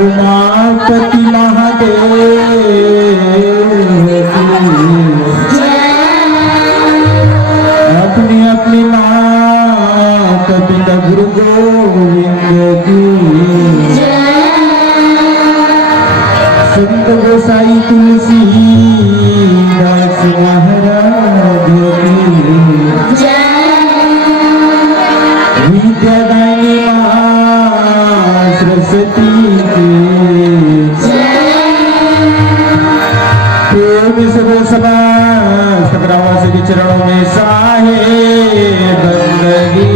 उमापति महादेव अपनी अपनी माता पिता गुरु गोविंद की संत गोसाई तुलसी दास महाराज की विद्यादायिनी मां सरस्वती की प्रेम सर्व समाज टकरावासी के चरणों में साहे बंदगी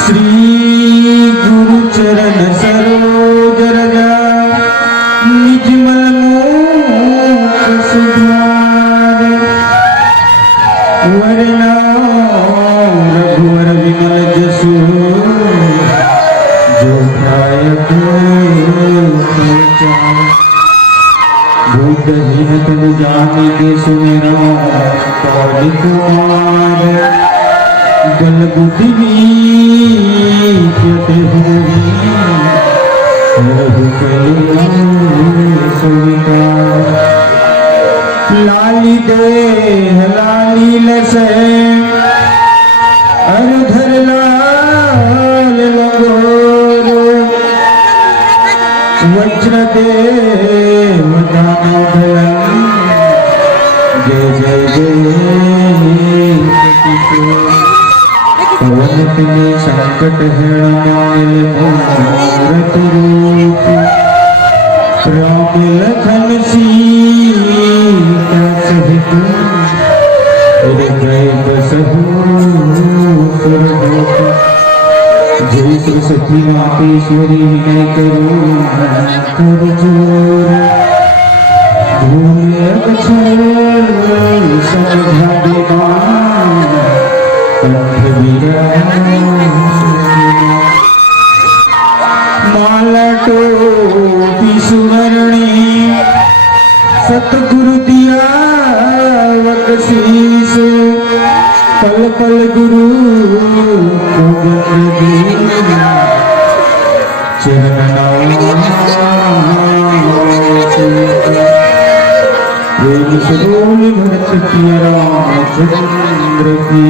श्री गुरु चरण सरोज रजा निज मल मुख सुधारे वरना रघुवर विमल जसु जो प्रायत बुद्धहीन तन जाने के सुमेरा पौल कुमार बल बुद्धि विद्यते हुई लाली देह लाली लसे अरुधर लाल लगोरो वज्र देव दानोदयन जय जय जय पवन तिने संकट हरण मूरत रूप राम लखन सीता सहित हृदय बसहु सुरभूप जय सरस्वती मातेश्वरी विनय करो कर जोर भूल अक्षर समझा देना कंठ माला टोपी सुवर्णी सतगुरु दिया बख्शीश पल पल गुरु प्रेम से बोल भरत की रामचंद्र की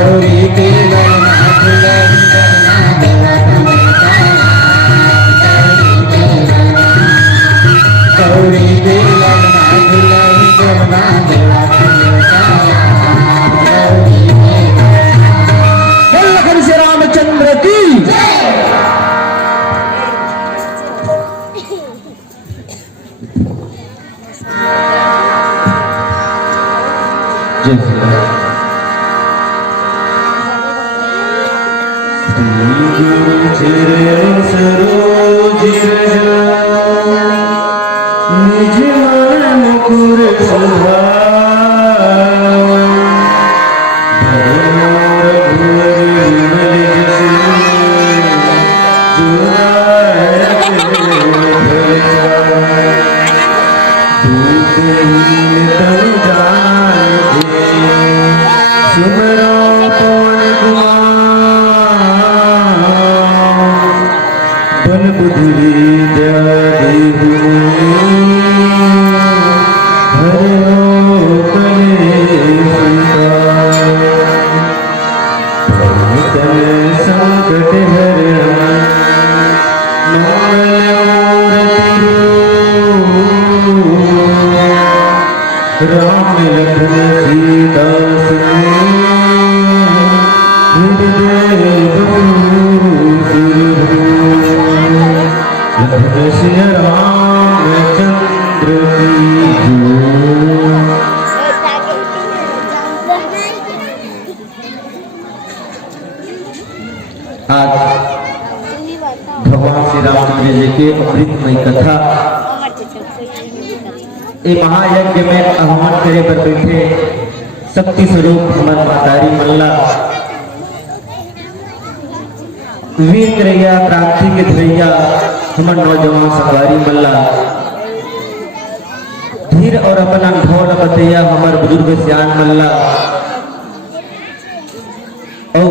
गौरी के ललना दुलरी ललना देवा तुम्हें गौरी के ललना दुलरी ललना देवा तुम्हें लखन से रामचंद्र की गुरु चरण सरोज निज मन मुकुर सुमरो पवन कुमार बन बुद्धि विद्या देहु हरे हो कले संकट हरण राम लखन सीता श्री रामचंद्र आज भगवान श्री रामचंद्र जी के अमृतमय कथा ये महायज्ञ में आह्वान करे पर बैठे शक्ति स्वरूप हमार मातारी मल्ला वीर करैया क्रांति के धैया हमार नौजवान सवारी मल्ला धीर और अपन अनुभव बतैया हमार बुजुर्ग सियान मल्ला और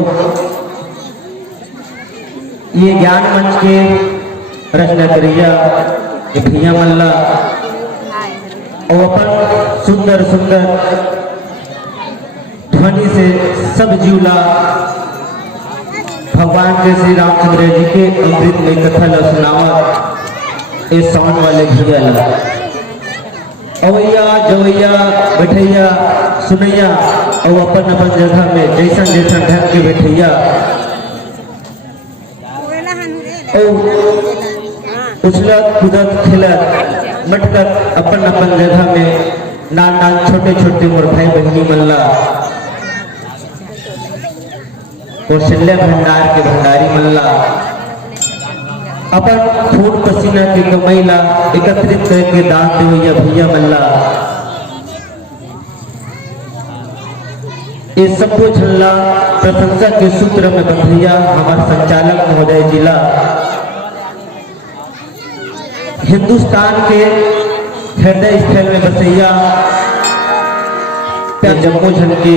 ये ज्ञान मंच के रचना करैया भैया मल्ला और अपन सुंदर सुंदर ध्वनि से सब जीवला भगवान के श्री रामचंद्र जी के अमृतमय कथा ला सुनावा इस सावन वाले भैया ला अवैया जवैया बैठैया सुनैया और अपन अपन जगह में जैसा जैसा ढंग के बैठैया उछलत कूदत खेलत मटकत अपन अपन जगह में नान नान छोटे छोटे मोर भाई बहनी मल्ला कौशल्य भंडार के भंडारी मल्ला अपन खून पसीना के कमैला एकत्रित करके दान देवैया भैया मल्ला ये सब कुछ हल्ला प्रशंसा के सूत्र में बंधैया हमारे संचालक महोदय जिला हिंदुस्तान के हृदय स्थल में बसैया जम्मू झन के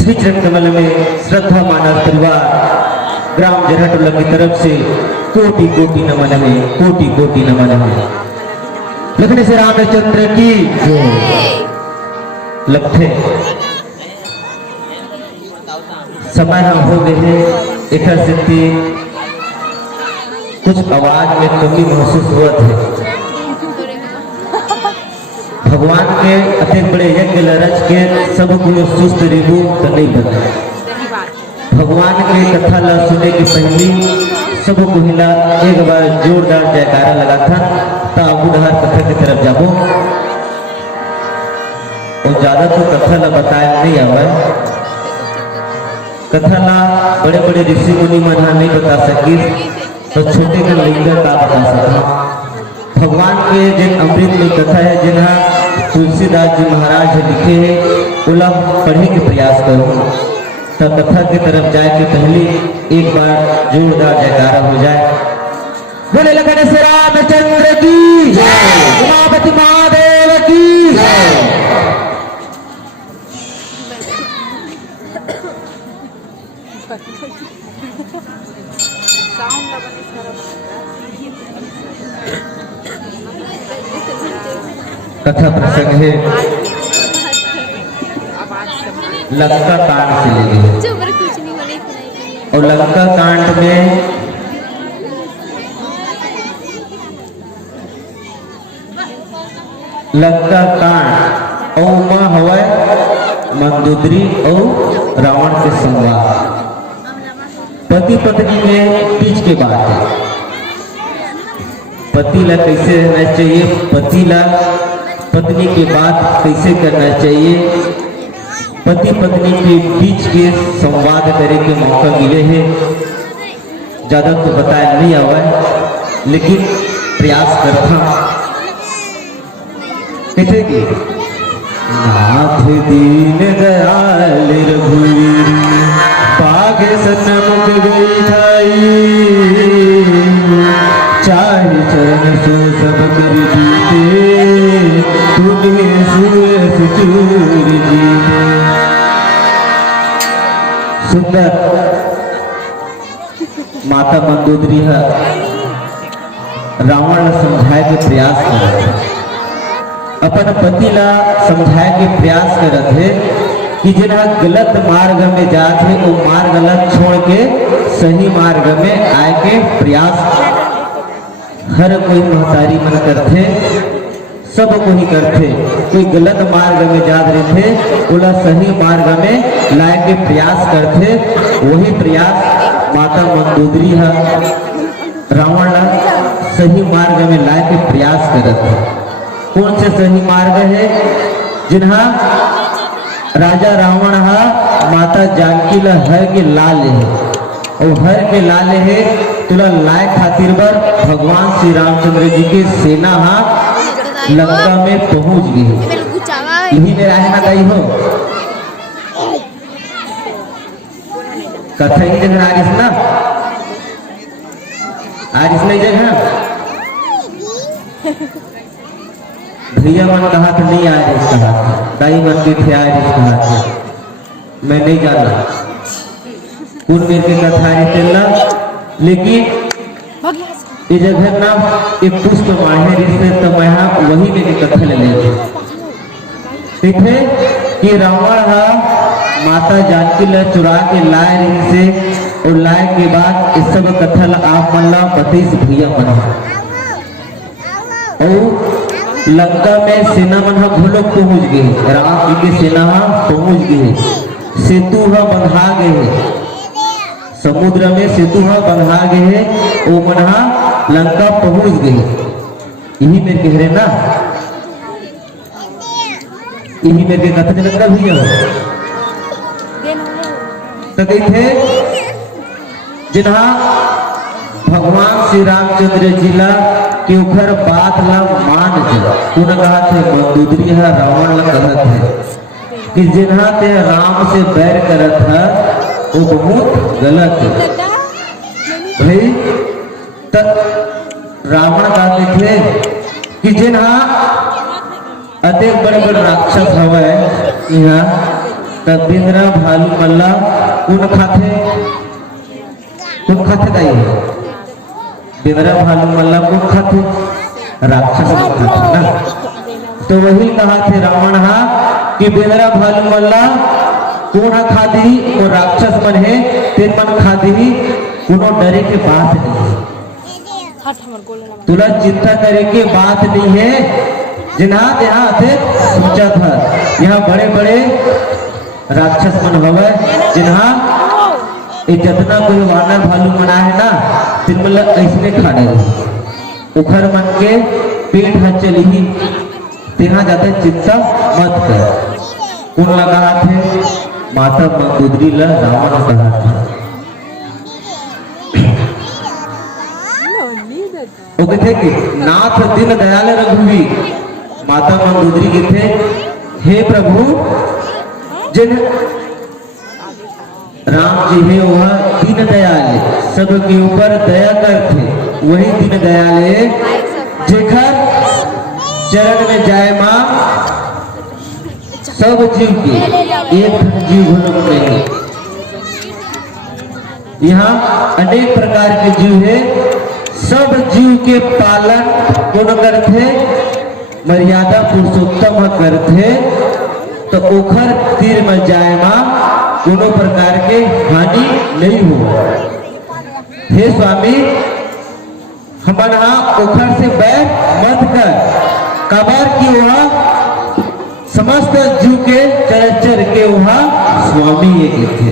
श्री चरण कमल में श्रद्धा मानव परिवार ग्राम जरहटोला की तरफ से कोटि कोटि नमन है, कोटि कोटि नमन है। लखन से रामचंद्र की लखते समय हो गए हैं एक स्थिति कुछ आवाज में कमी महसूस हुआ थे। भगवान के अति बड़े यज्ञ रच के सब कोई सुस्त रिबू तो नहीं बना। भगवान के कथा ला सुने की पहली सब को हिला एक बार जोरदार जयकारा लगा था तब उधर कथा की तरफ जाबो और ज्यादा तो कथा ला बताया नहीं आवा। कथा ला बड़े बड़े ऋषि मुनि मना नहीं बता सकी तो छोटे का लिंग का बता सका। भगवान के जिन अमृत में कथा है जिन्हा तुलसीदास जी महाराज लिखे हैं उला पढ़ने के प्रयास करो तब कथा की तरफ जाए के पहले एक बार जोरदार जयकारा हो जाए। बोले लखन से रामचंद्र की उमापति महादेव की कथा प्रसंग है लंका कांड से ले ली है। और लंका कांड में लंका कांड और माँ हवा मंदोदरी और रावण के संवाद पति पत्नी में बीच के बात है। पति ला कैसे रहना चाहिए, पति ला पत्नी के बात कैसे करना चाहिए, पति पत्नी के बीच के संवाद करे के मौका मिले है। ज्यादा तो बताया नहीं आवा है, लेकिन प्रयास करता कहते कि नाथ दीन दयाल रघुवीर पागे सन्मुख गई थाई, चाहे चरण सो सब कर जीते, तुम्हें सूरज चूर जीते। सुंदर माता मंदोदरी है रावण समझाए के प्रयास कर अपन पति ला समझाए के प्रयास करत है कि जिन्हा गलत मार्ग में जात है वो मार्ग गलत छोड़ के सही मार्ग में आए के प्रयास हर कोई महतारी मन करते, सब कोई करते। कोई गलत मार्ग में जात रहते ओला सही मार्ग में लाए के प्रयास करते। वही प्रयास माता मंदोदरी है रावण ला सही मार्ग में लाए के प्रयास करत है। कौन से सही मार्ग है? जिन्हा राजा रावण हा माता जानकी ला हर के लाल है और हर के लाल है तुला लाए खातिर बर भगवान श्री रामचंद्र जी की सेना हा लंका में पहुंच गई। यही मेरा है ना दाई हो कथा ही जगह आरिस ना आरिस नहीं जगह भैया मन कहा था नहीं आए इस कहा था, दाई मन भी थे आए इस कहा था, मैं नहीं जाना कौन मेरे के कथा चलना। लेकिन ये जगह ना एक पुष्प माढ़े रिश्ते तो मैं वही मेरी कथा ले लेते देखे कि रावण हा माता जानकी ला चुरा के लाए रही से और लाए के बाद इस सब कथा ला आप मन ला पति से भैया मन और लंका में सेना मन घोलोक पहुंच गए, राम जी की सेना पहुंच गए, सेतु बंधा गए, समुद्र में सेतु बंधा गए, वो मन लंका पहुंच गए। यही मेरे कह रहे ना, यही मेरे कथा लंका भी है तो देखे जिन्हा भगवान श्री रामचंद्र जी ला के उखर बात ला मान उन कहा थे मंदोदरी है रावण ला कहत है कि जिन्हा ते राम से बैर करत है वो बहुत गलत है भाई। तब रावण कहते थे कि जिन्हा अधिक बड़े बड़े राक्षस हवे यहाँ तब बिंद्रा भालू मल्ला कौन खाते दाई बिंद्रा भालू मल्ला कौन खाते राक्षस खाते ना। तो वही कहा थे रावण हा कि बिंद्रा भालू मल्ला कौन खादी वो राक्षस मन है तेन मन खादी कोनो डरे के बात नहीं, तुला चिंता करे के बात नहीं है। जिन्हा यहाँ थे सोचा था यहाँ बड़े बड़े राक्षस मन हवे जिन्हा जितना कोई वानर भालू मना है ना तिन मतलब ऐसने खाने उखर मन के पेट हा चली ही तेना जाते चिंता मत कर। कौन लगा थे माता मंदोदरी ला रावण कहा था वो कहते कि नाथ दिन दयाल रघुवीर माता मंदोदरी कहते हे प्रभु जिन राम जी है वह दीन दयाल सबके ऊपर दया करते वही दीन दयाल है जेखर चरण में जाए माँ सब जीव के एक जीव नहीं। यहाँ अनेक प्रकार के जीव है, सब जीव के पालन कौन करते मर्यादा पुरुषोत्तम करते। तो ओखर तीर में जाए मां कोनो प्रकार के हानि नहीं हो। हे स्वामी हमन ओखर से बैर मत कर, कबर की वह समस्त जीव के चरचर के वह स्वामी ये थे।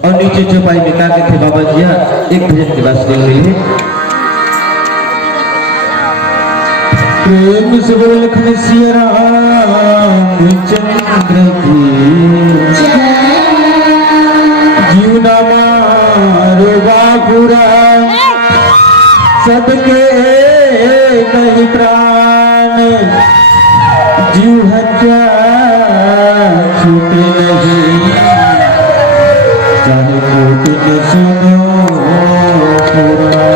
और नीचे चौपाई में क्या थे बाबा जी एक भजन की बात सुन रही है। प्रेम से बोल लखन सिया रामचंद्र की जीवना मारो बापुरा सबके नहीं प्राण जीव हत्या छूटे नहीं चाहे कोटि न सुनो पूरा।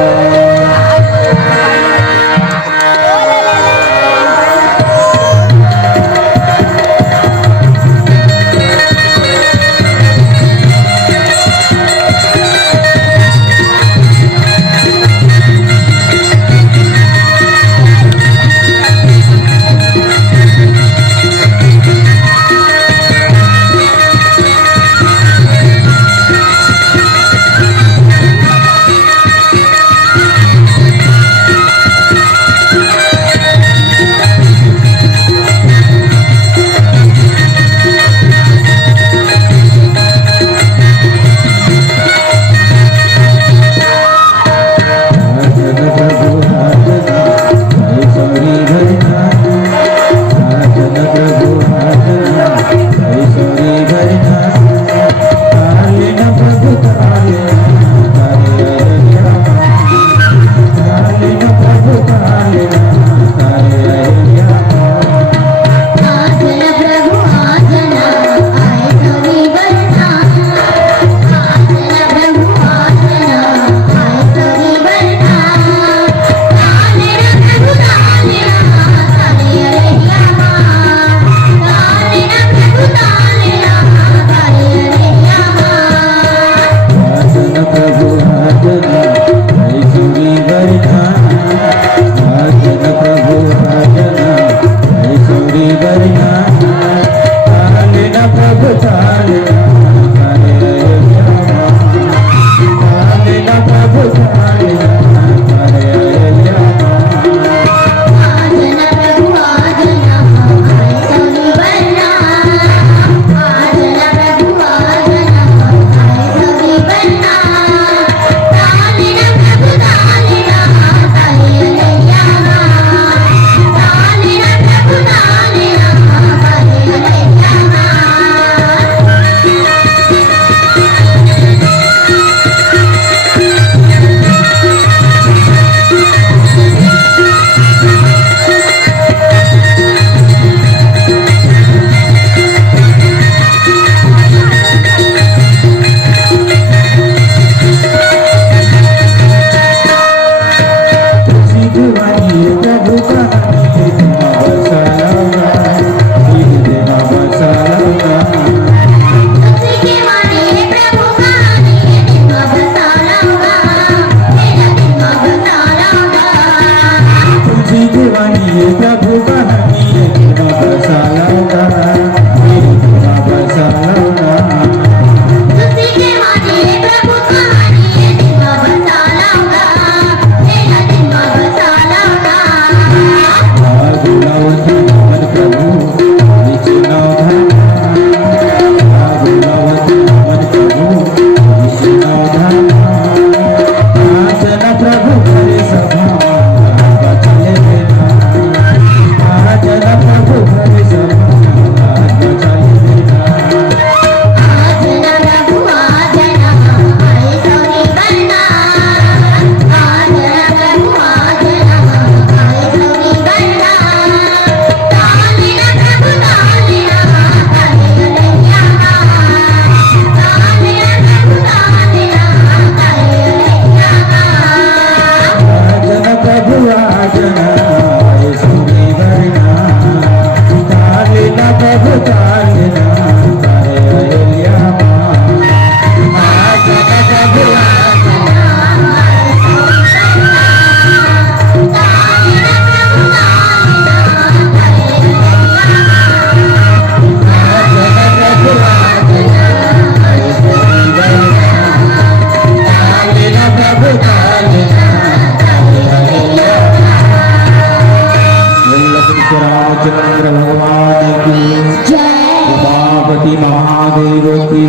पार्वती महादेव की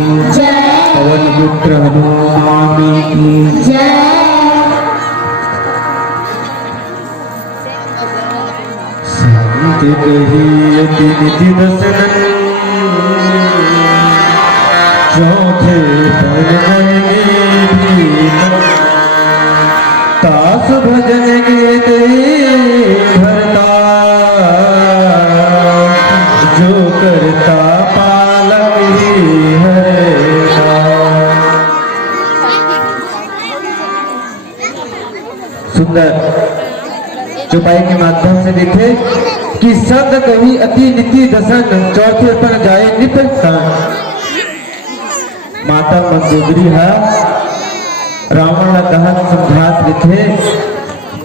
पवन पुत्र हनुमान की संत कही अति निधि दसन चौथे पद तास भजन गीत भरता जो करता पालक ही हरेता। सुंदर चौपाई के माध्यम से देखे कि संत कही अति निधि दसन चौथे पर जाए नित माता मंदोदरी है रावण ने कहा समझात लिखे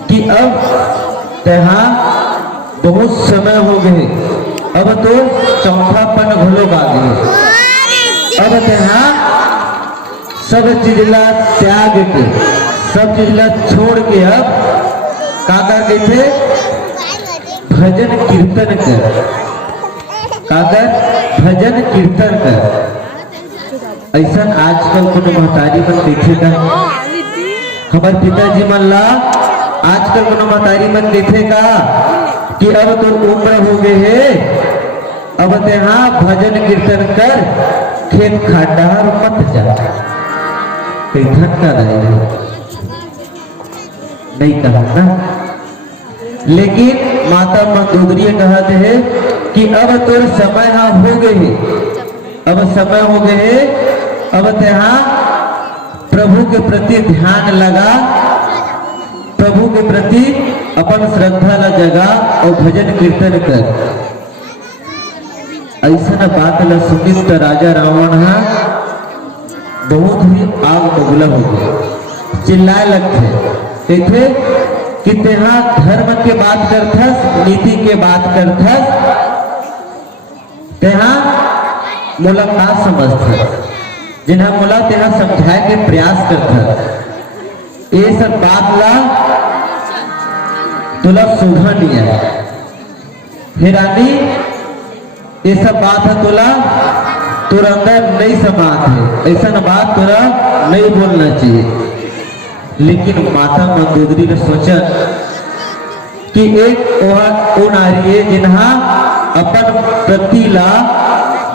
कि अब तहाँ बहुत समय हो गए, अब तो चौथापन घोलोग आ गए, अब तहाँ सब चीजला त्याग के सब चीजला छोड़ के अब काका कहते भजन कीर्तन कर, काका भजन कीर्तन कर। ऐसा आजकल को महतारी मन देखेगा हमारे पिताजी मन ला आजकल को महतारी मन देखेगा कि अब तो उम्र हो गए है, अब यहाँ भजन कीर्तन कर खेत खाटार मत जा कैथन का नहीं कहा ना। लेकिन माता मंदोदरी कहते है कि अब तो समय हाँ हो गए, अब समय हो गए, अब यहाँ प्रभु के प्रति ध्यान लगा, प्रभु के प्रति अपन श्रद्धा ला जगा और भजन कीर्तन कर। ऐसा बात ला सुनित तो राजा रावण है बहुत ही आग बबूला हो गया, चिल्लाए लगते कहते कि तेहा धर्म के बात करथस, नीति के बात करथस, तेहा मोला का समझथस, जिन्हें मोला तेहा समझाए के प्रयास करथस। ये सब बात ला तुला शोभा नहीं है हिरानी, ये सब बात है तुला तुर अंदर नहीं समात है, ऐसा बात तुरा नहीं बोलना चाहिए। लेकिन माता मंदोदरी ने सोचा कि एक वो नारी है जिन्हा अपन पति ला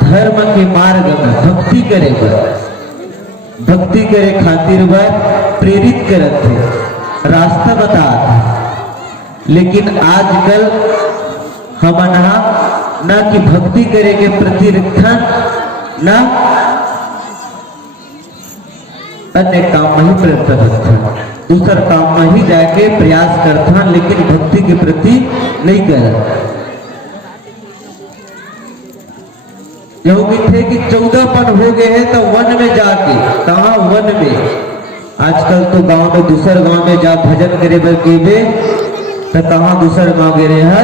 धर्म के मार्ग में भक्ति करे भक्ति करे खातिर वह प्रेरित करत थे, रास्ता बता। लेकिन आजकल हमन न कि भक्ति करे के प्रति रखन न अन्य काम में ही प्रयत्न करते, दूसर काम में ही जाके प्रयास करता, लेकिन भक्ति के प्रति नहीं कर। थे कि 14पन हो गए हैं तो वन में जाके, कहा वन में, आजकल तो गांव में दूसर गांव में जा भजन करे बर केबे तो कहा दूसर गांव गे रहे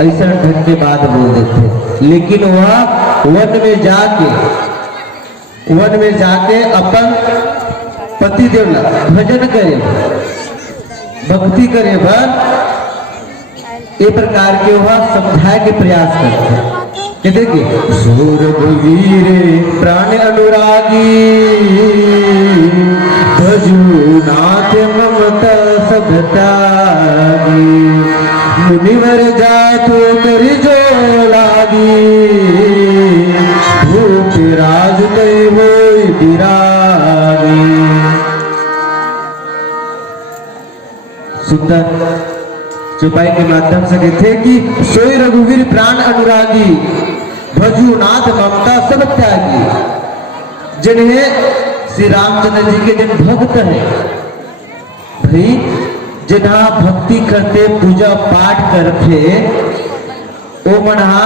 ऐसा ढंग के बात बोल देते। लेकिन वह वन में जाके अपन पति देव भजन करे भक्ति करे बर ये प्रकार के वह समझाए के प्रयास करते। कहते कि सूर वीरे प्राण अनुरागी भजू नाथ ममता सब त्यागी, मुनिवर जातो करी जो लागी, भूप राज कई होई विरागी। सुंदर चौपाई के माध्यम से कहते कि सोई रघुवीर प्राण अनुरागी भजू नाथ ममता सब त्यागी, जिन्हें श्री रामचंद्र जी के जिन भक्त है भाई, जिन्हा भक्ति करते पूजा पाठ करते ओ मनहा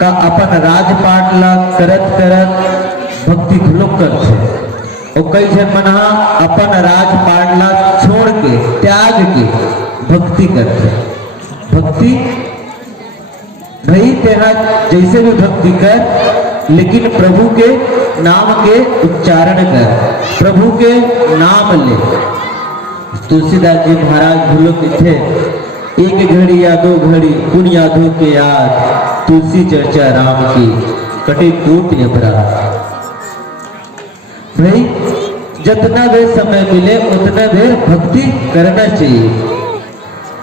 का अपन राजपाट ला करत करत भक्ति खुलुक करते, और कई जन मनहा अपन राजपाट ला छोड़ के त्याग के भक्ति करते। भक्ति भाई तेरा जैसे भी भक्ति कर, लेकिन प्रभु के नाम के उच्चारण कर, प्रभु के नाम ले। तुलसीदास जी महाराज भूलो थे, एक घड़ी या दो घड़ी पुण्य यादों के याद, तुलसी चर्चा राम की कटी कूट यबरा। भाई जितना भी समय मिले उतना भी भक्ति करना चाहिए,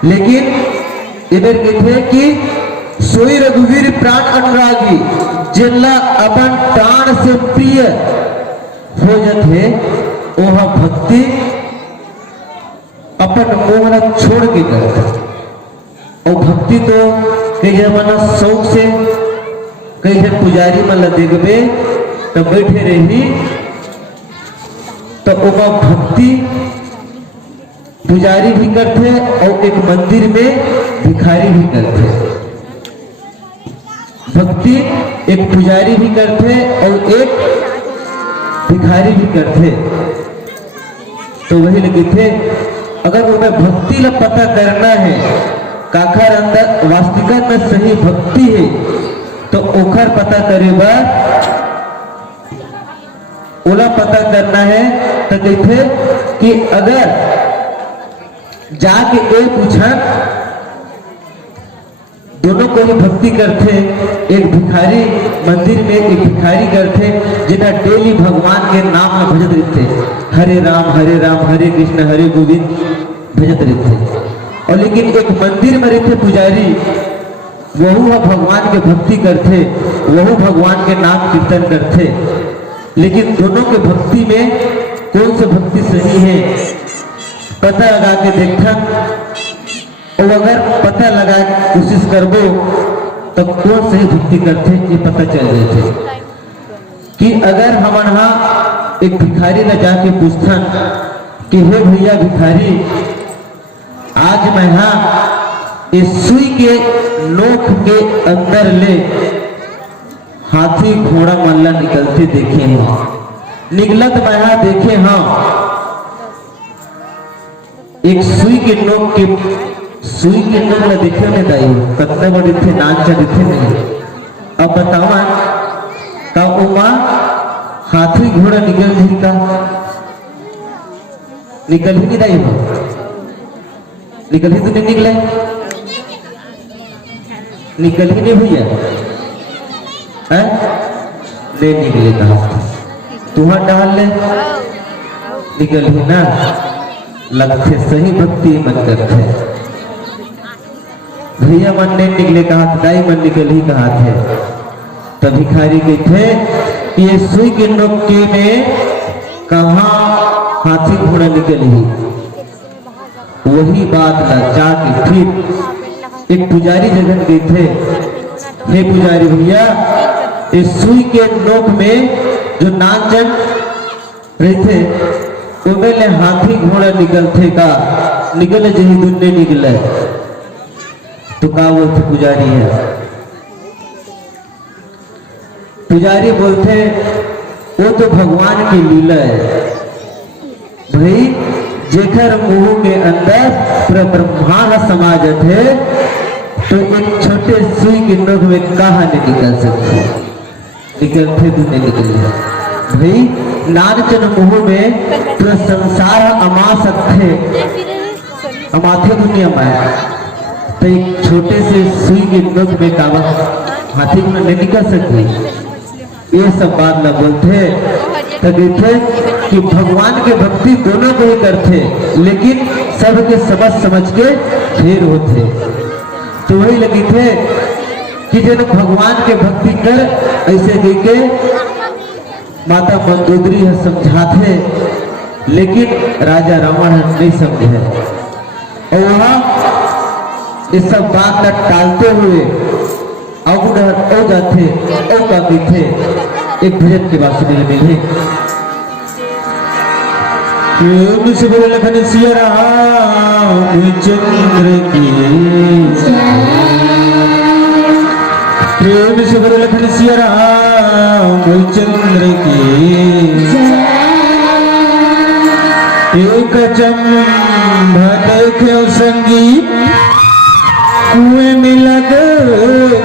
लेकिन इधर कहते कि सोई रघुवीर प्राण अनुरागी जिनला अपन प्राण से प्रिय हो जाते वह भक्ति अपन मोहन छोड़ के करते। और भक्ति तो कई जमाना शौक से कई जन पुजारी मन देखबे तो बैठे रही तो ओमा भक्ति पुजारी भी करते और एक मंदिर में भिखारी भी करते। भक्ति एक पुजारी भी करते और एक भिखारी भी करते। तो वही लगे थे अगर उन्हें भक्ति ला पता करना है काखर अंदर वास्तविकता में सही भक्ति है तो ओखर पता करे बार ओला पता करना है तो कहते कि अगर जाके एक पूछा दोनों को ही भक्ति करते, एक भिखारी मंदिर में एक भिखारी करते जिन्हें डेली भगवान के नाम में भजत रहते, हरे राम हरे कृष्ण हरे गोविंद भजत रहते। और लेकिन एक मंदिर में रहते पुजारी वह भगवान के भक्ति करते, वह भगवान के नाम कीर्तन करते। लेकिन दोनों के भक्ति में कौन सी भक्ति सही है पता लगा के देखा, और अगर पता लगा कोशिश करबो तो कौन सही भक्ति करते ये पता चल जाते। कि अगर हम यहाँ एक भिखारी न जाके पूछथन कि हे भैया भिखारी आज मैं यहाँ इस सुई के नोक के अंदर ले हाथी घोड़ा मल्ला निकलते देखे हैं, निकलत मैं यहाँ देखे हाँ एक सुई के नोक में देखे नहीं दाई कितने बड़े थे नाच दिखे नहीं। अब बतावा का उमा हाथी घोड़ा निकल ही का निकल ही नहीं दाई हो निकल ही तो नहीं निकले निकल ही नहीं भैया नहीं निकले कहा तुहर डाल ले निकल ही ना लगते सही भक्ति मन करते भैया मन नहीं निकले कहा दाई मन निकल ही कहा थे। तब भिखारी के थे कि ये सुई के नोके में कहा हाथी घोड़ा निकल ही। वही बात ना जाके फिर एक पुजारी जगह गए थे, हे पुजारी भैया इस सुई के नोक में जो नाचन रहते उनमें हाथी घोड़ा निकलते का निकले जही दुन्ने निकले तो का बोलते पुजारी है। पुजारी बोलते वो तो भगवान की लीला है भाई, जेकर मुंह के अंदर पूरा ब्रह्मांड समाज थे तो एक छोटे सुई के नोक में कहा नहीं निकल सकते, निकलते तो नहीं निकले भाई। नानचन मुंह में पूरा संसार अमा सकते अमाथे दुनिया में तो एक छोटे से सुई के नोक में कावा हाथी में नहीं निकल सकती। ये सब बात न बोलते तो देखे कि भगवान के भक्ति दोनों को ही करते लेकिन सबके समझ के ढेर होते। तो वही लगी थे कि जब भगवान के भक्ति कर ऐसे देखे माता मंदोदरी है समझाते लेकिन राजा रावण नहीं समझे और वहां इस सब बात न टालते हुए अब जाते और काफी थे एक भजन की बात सुनने मिली प्रेम से बोले लखन सिया रामचंद्र की प्रेम से बोले लखन सिया रामचंद्र की एक चंबा देखे संगीत कुएं में लग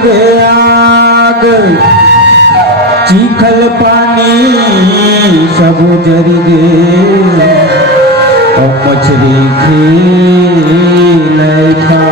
गया आग चीखल पानी सब जर गए और मछली खेल खा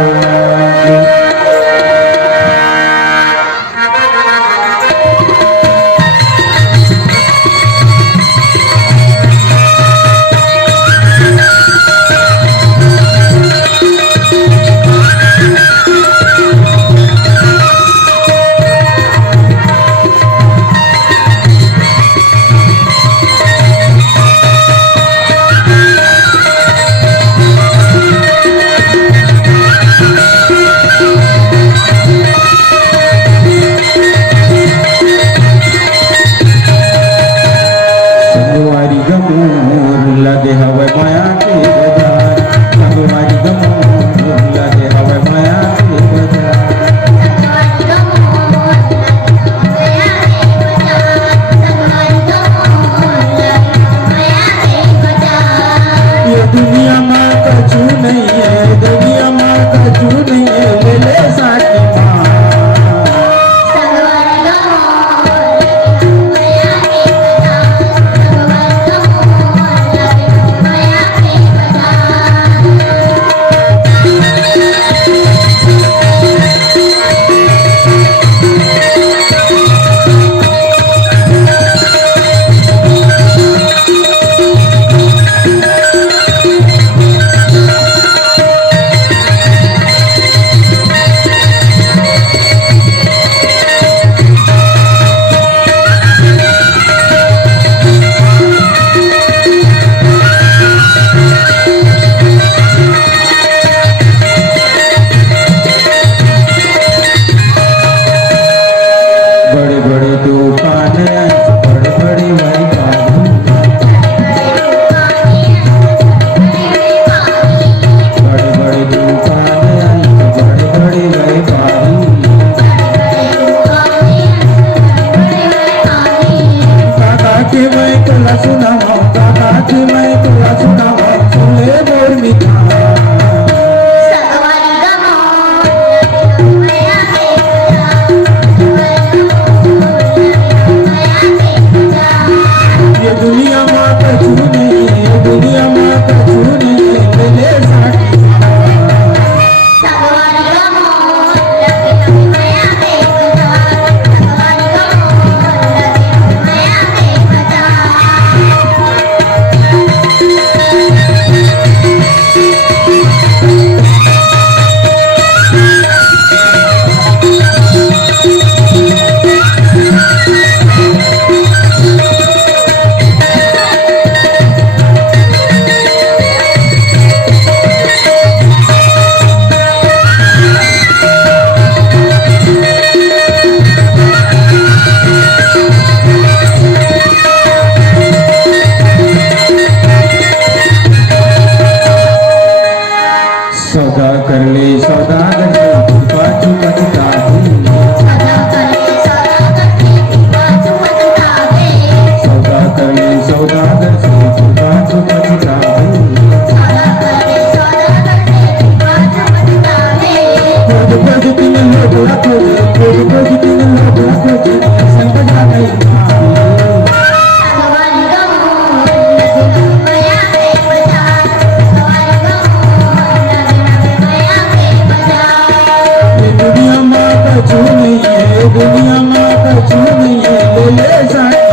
कछु नहीं ले ले साड़ी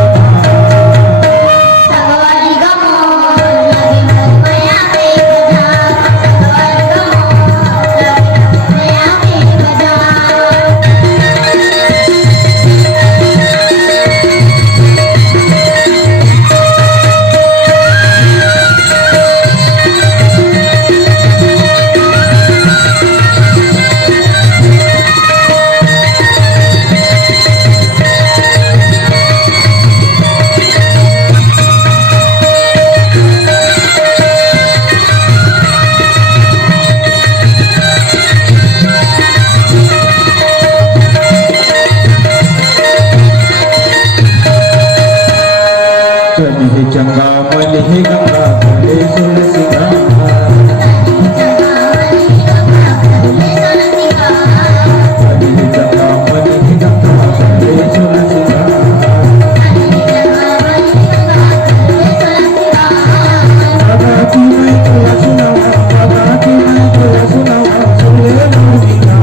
चंगा मन ही गंगा भले तुलसी गंगा चंगा मन ही गंगा भले तुलसी गंगा की मैं तो सुनावा बाबा की मैं तो सुनावा सुन ले मुझिया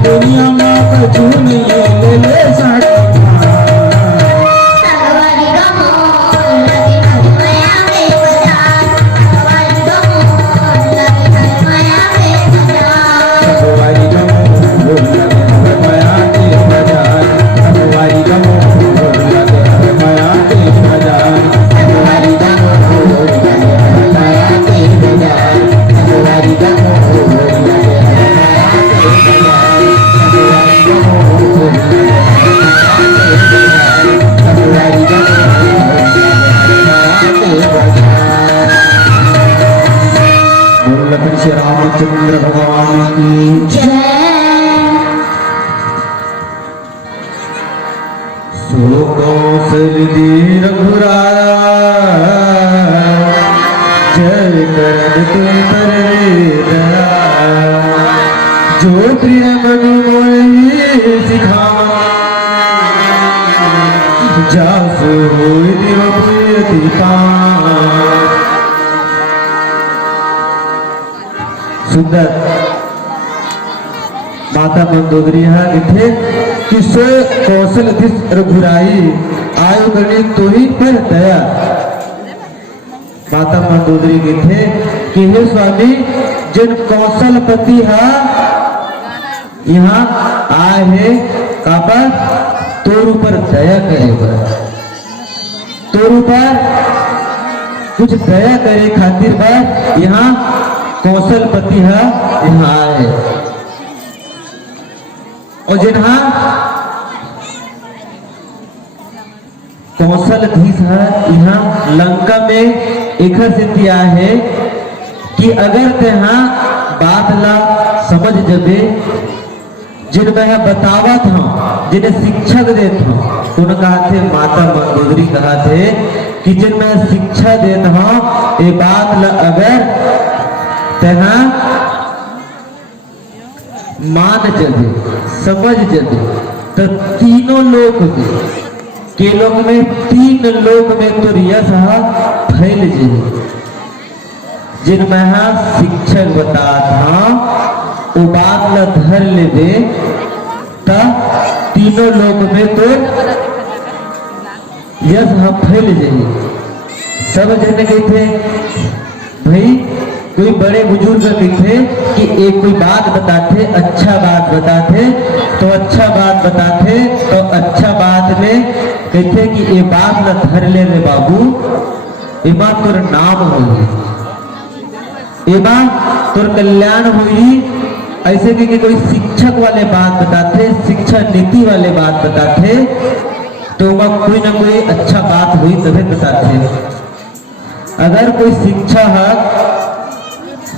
दुनिया में कछु नहीं ले ले साड़ी श्री रामचंद्र भगवान की सो कौशल रघुराया जय करण तुम पर दया जो प्रिय मनु मोहि सिखावा जासु होय दिव प्रिय दीपा सुंदर माता मंदोदरी इथे किसे कौशल दिस रघुराई आयु गणे तोही पर दया माता मंदोदरी इथे कि हे स्वामी जिन कौशलपति यहाँ आए है कापा तोर ऊपर दया करेगा तोर ऊपर कुछ दया करे खातिर बार यहाँ कौशलपति है यहाँ आए और जिन्हा कौशलधीश है यहाँ लंका में एक स्थिति है कि अगर तेहा बात ला समझ जबे जिन मैं बतावा था जिन्हें शिक्षक देता हूँ तो कहा थे माता मंदोदरी कहा थे कि जिन मैं शिक्षा देता हूँ ये बात ला अगर तेहा मान जबे समझ जबे तो तीनों लोग के लोग में तीन लोग में तो यश फैल जाए जिन मैं शिक्षक बता था वो बात न धर ले तीनों लोग में तो यश फैल जाए सब जन के थे भाई कोई बड़े बुजुर्ग थे कि एक कोई बात बताते अच्छा बात बताते तो अच्छा बात बताते तो अच्छा बात में कहते कि ये बात न धर ले रे बाबू एमा तोर नाम होई एमा तोर कल्याण होई ऐसे कि कोई शिक्षक वाले बात बताते शिक्षा नीति वाले बात बताते तो वह कोई ना कोई अच्छा बात हुई तभी बताते अगर कोई शिक्षा है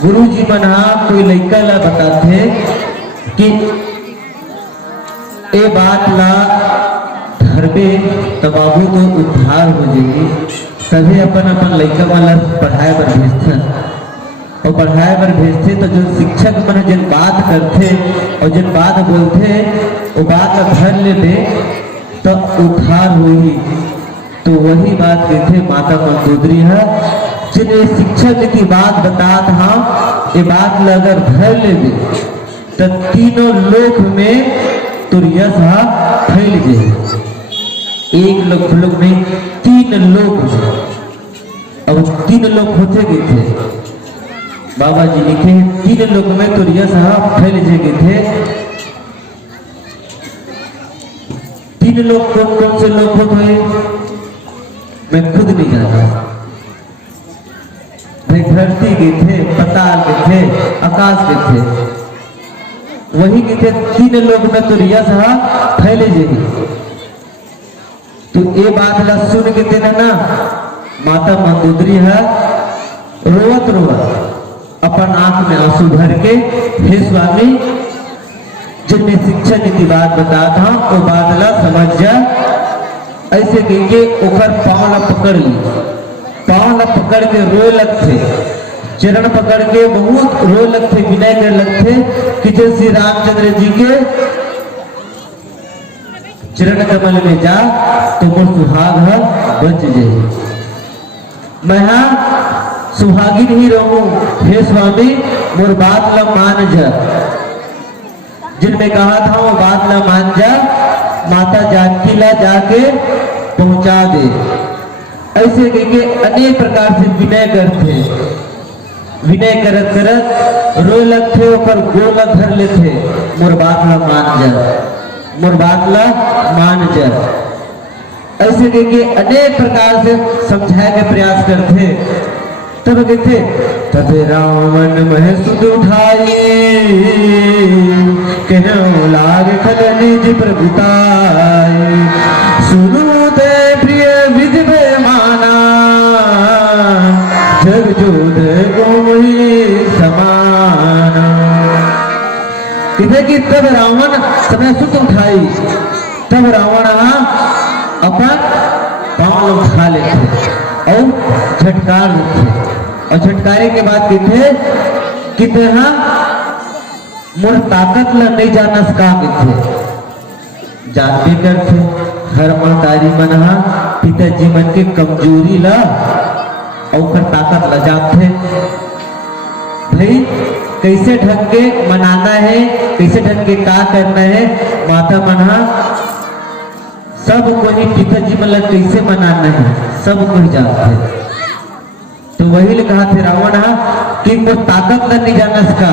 गुरु जी मना कोई लड़का ला बताते कि ए बात ला धरबे तो बाबू तो उद्धार हो जाएगी सभी अपन अपन लड़का वाला पढ़ाए पर भेजते और पढ़ाए पर भेजते तो जो शिक्षक मन जिन बात करते और जिन बात बोलते वो बात धर ले दे तो उद्धार होगी तो वही बात कहते माता मंदोदरी है जिन्हें शिक्षा की बात बतात हाँ ये बात ल अगर भर ले दे तो तीनों लोक में तुरयस फैल जाए। एक लोग में 3 लोग अब 3 लोग होते गए थे बाबा जी लिखे 3 लोग में तुरयस फैल गए थे। 3 लोग कौन कौन से लोग होते हैं मैं खुद नहीं जानता। भाई धरती के थे, पताल के थे, आकाश के थे, वही के थे 3 लोग में तो रिया फैले जाएगी। तो ये बात ला सुन के देना ना माता मंदोदरी है रोवत रोवत अपन आंख में आंसू भर के हे स्वामी जिनने शिक्षा नीति बात बता था वो बात ला समझ जा। ऐसे कहेंगे ओकर पाँव ला पकड़ ली, पाँव ला पकड़ के रोए लगते, चरण पकड़ के बहुत रोए लगते, विनय कर लगते कि जैसे श्री रामचंद्र जी के चरण कमल में जा तो मोर सुहाग बच जाए। मैं हाँ सुहागिन ही रहूं हे स्वामी मोर बात ला मान जा। जिनमें कहा था वो बात ला मान जा, माता जानकी ला जाके पहुंचा दे। ऐसे कह अनेक प्रकार से विनय करते, विनय करत करत रोए लगते ऊपर गोला धर लेते मोर बात ला मान जा, मोर बात ला मान जा। ऐसे कह अनेक प्रकार से समझाए के प्रयास करते। तब कहते तब रावण मह सुध उठाई कहूं लाग खल निज प्रभुताई सुनो दे प्रिय विधि माना जग जोध गोही समाना। कहते कि तब रावण समय सुध उठाई, तब रावण अपन पांव उठा लेते और झटकार देते और झटकारे के बाद कहते कितने मोर ताकत ला नहीं जाना सका कहते जानते करते हर महतारी मन पिताजी मन के कमजोरी ला और ताकत ला जाते। भाई कैसे ढंग के मनाना है, कैसे ढंग के का करना है, माता मना सब कोई पिताजी मतलब कैसे मनाना है सब कोई जानते। तो वही ने कहा थे रावण कि वो ताकत न नहीं जाना सका,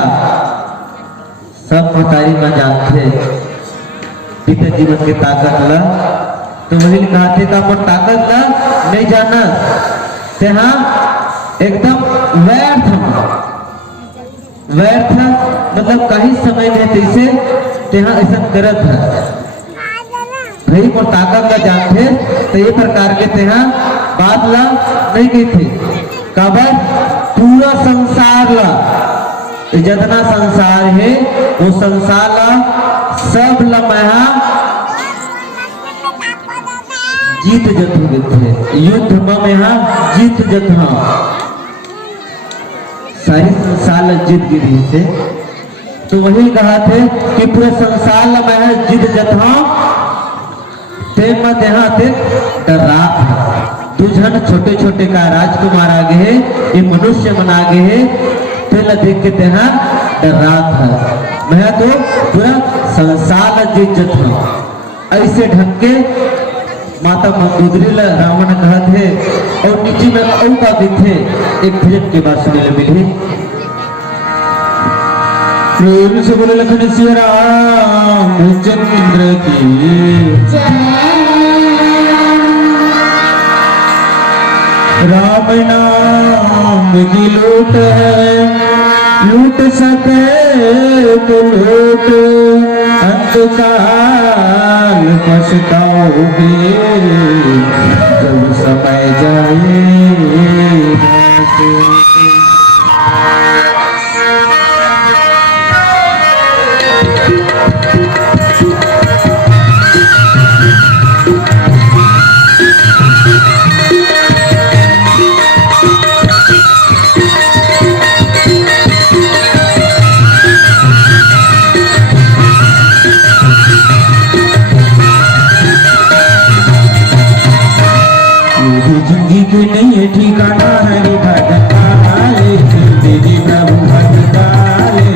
सब महतारी मां जानते पिताजी मन के ताकत ला। तो वही ने कहा थे का वो ताकत ला नहीं जाना ते हाँ एकदम व्यर्थ व्यर्थ मतलब कहीं समय में तैसे तेहा ऐसा करत है। भाई वो ताकत ला जानते तो ये प्रकार के तेहा बात ला नहीं की थी काबर पूरा संसार ला जितना संसार है वो संसार ला सब ला मैं जीत जत थे युद्ध में यहाँ जीत जत सारी संसार ला जीत गिरी से। तो वही कहा थे कि पूरे संसार ला मैं जीत जत मत यहाँ थे डरात है दुझन छोटे छोटे का राजकुमार आगे है ये मनुष्य मन आगे है तेला देख के तेहा डरात है। मैं तो पूरा संसार जीत हूँ। ऐसे ढंग के माता मंदोदरी ला रावण कहा थे और नीचे में औ का भी थे एक भजन के बाद सुने मिली प्रेम से बोले लखन सिया रामचंद्र की राम नाम की लूट है लूट सके तो लूट अंतकाल पछताओगे जब समय जाए। जिंदगी के नहीं है ठिकाना हरि भजन काले तेरी प्रभु भजन काले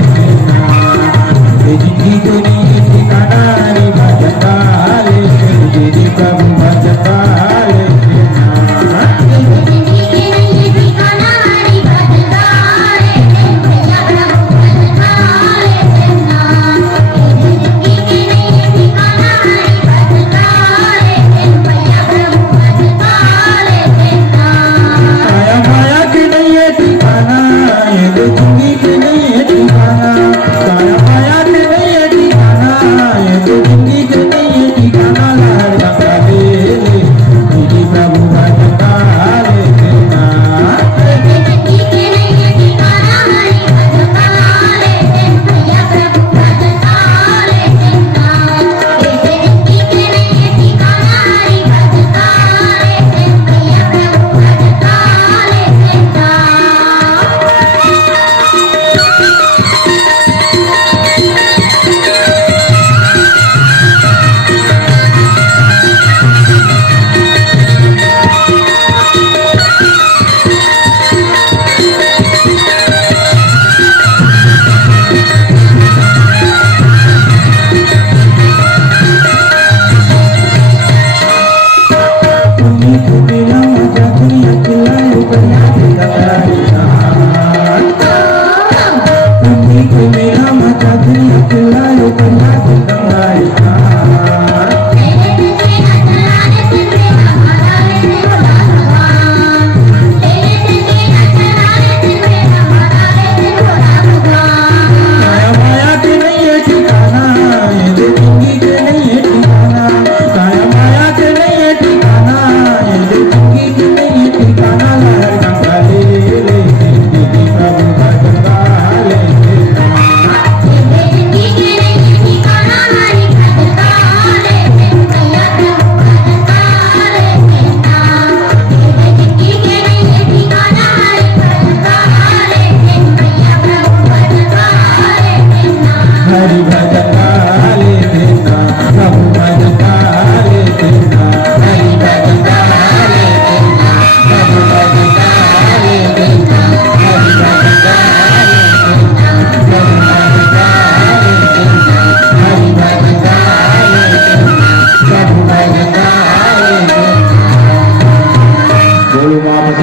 जिंदगी के नहीं है ठिकाना हरि भजन काले तेरी प्रभु भजन काले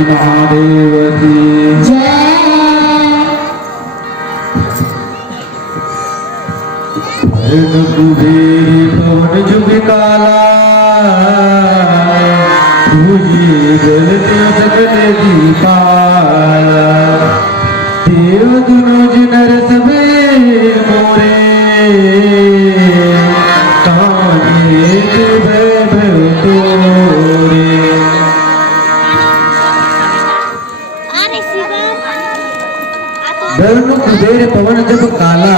महादेव की कुबेरी पवन जुग काला तुझे गलते सकल दीपाला देव दुनुज नर सबे मोरे काहे वैभव तोरे धर्म कुबेर पवन जब काला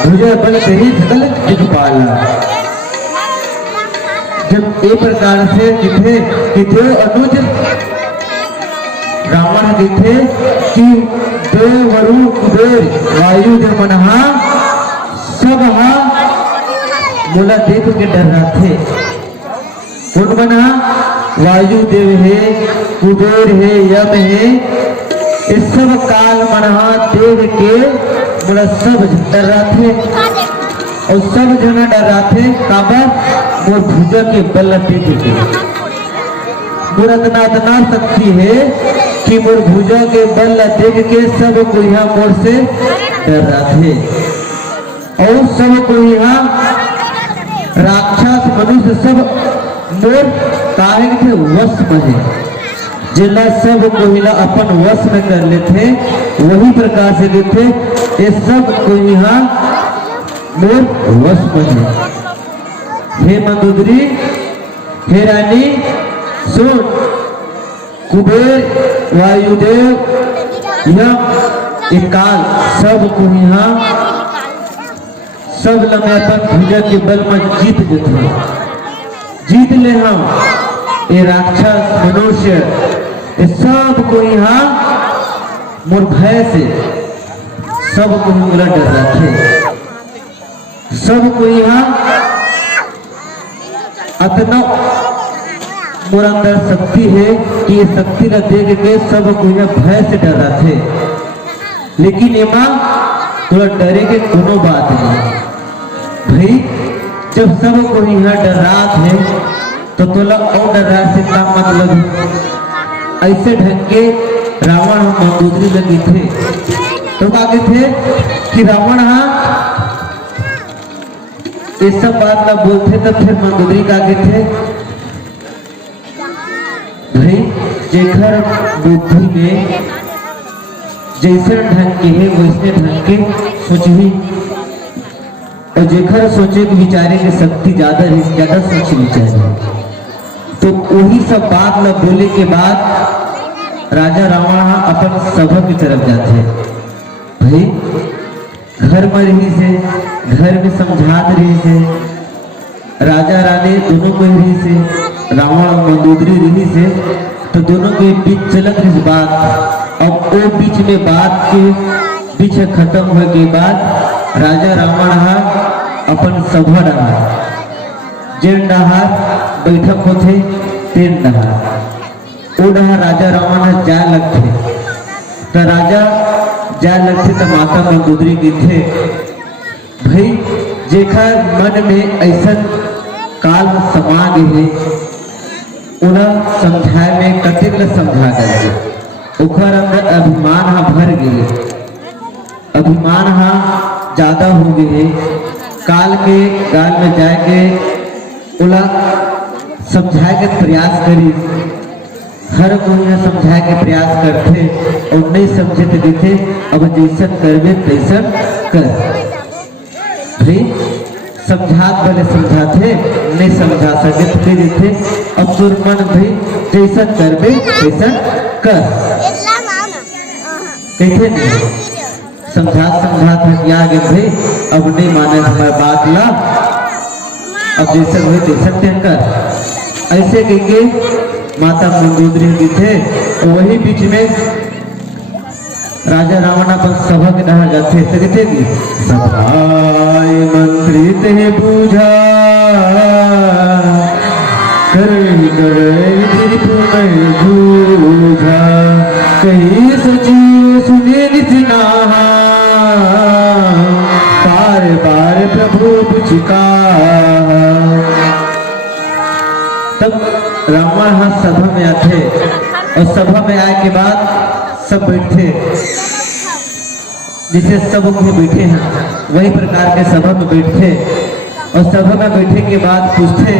भुजय बल तेरी सकल दिखपाला। जब एक प्रकार से किथे अनुज रावण दिखे कि देव वरु कुबेर वायु देव मनहा सब हा बोला देव के डर थे कौन बना वायु देव है कुबेर है यम है इस सब काल मनहा देव के बोला सब डर थे और सब जना डर थे काबर मोर भुजा के बल टेक के मोर इतना शक्ति है कि मोर भुजा के बल देख के सब को यहाँ मोर से डर थे और सब को यहाँ राक्षस मनुष्य सब मोर काहे थे वश में है जिला सब को हिला अपन वश में कर लेते वही प्रकार से देते ये सब को यहाँ मोर वश में है। हे मंदोदरी हे रानी सुन कुबेर वायुदेव यह काल सब को यहाँ सब लम्हे अपन भुजा के बल में जीत ले हम ये राक्षस मनुष्य ये सब को यहाँ मोर भय से सब को मुगला डर रखे सब को यहाँ अतना मोर अंदर शक्ति है कि ये शक्ति न देख के सब कोई भय से डर रहा थे, लेकिन एमा थोड़ा डरे के कोनो बात नहीं भाई। जब सब कोई यहाँ डर रहा थे तो तोला और डर रहा से का मतलब है। ऐसे ढंग के रावण मंदोदरी लगी थे तो आगे थे कि रावण ये सब बात ना बोलते तो फिर मंदोदरी का आगे थे भाई जेखर बुद्धि में जैसे ढंग के है वैसे ढंग के सोचही, और जेखर सोचे कि विचारे की शक्ति ज्यादा है, ज्यादा सोच विचारे तो वही सब बात न बोले के बाद राजा रावण अपन सभा की तरफ जाते भाई। घर में रही से, घर में समझात रही से, राजा रानी दोनों को रही से, रावण और मंदोदरी रही से, तो दोनों के बीच चलत रही बात। अब वो बीच में बात के बीच खत्म होने के बाद राजा रावण अपन सभा रहा जेन डहार बैठक होते तेन डहार वो डहार राजा रावण जा लगते तो राजा जा लगते तो माता मंदोदरी की थे भाई। जेखर मन में ऐसा काल समा गए उन्हें समझाए में कतेक ल समझा गए, ओखर अंदर अभिमान भर गए, अभिमान ज्यादा हो गए। काल के गाल में जाके उला समझाए के प्रयास करी, हर कोई समझाए के प्रयास करते और नहीं समझे तो देखे अब जैसा करवे तैसा कर भाई। समझात भले समझाते नहीं समझा सके तो कह देते अब तुर मन भाई जैसा करवे तैसा कर कहते नहीं। समझात समझात आ गए भाई अब नहीं माने हमारे बात ला, अब जैसा हुए तैसा कर ऐसे कहेंगे। माता मंदोदरी की थे और वही बीच में राजा रावण अपन सभा के डहार जाते तो कहते कि सभाए मंत्री ते बूझा करे बूझा कहीं सचिव सुने निसनाहा बार बार प्रभु पुचिका। तब रावण सभा में आते और सभा में आए के बाद सब बैठे जिसे सब कोई बैठे हैं वही प्रकार के सभा में बैठे और सभा में बैठे के बाद पूछते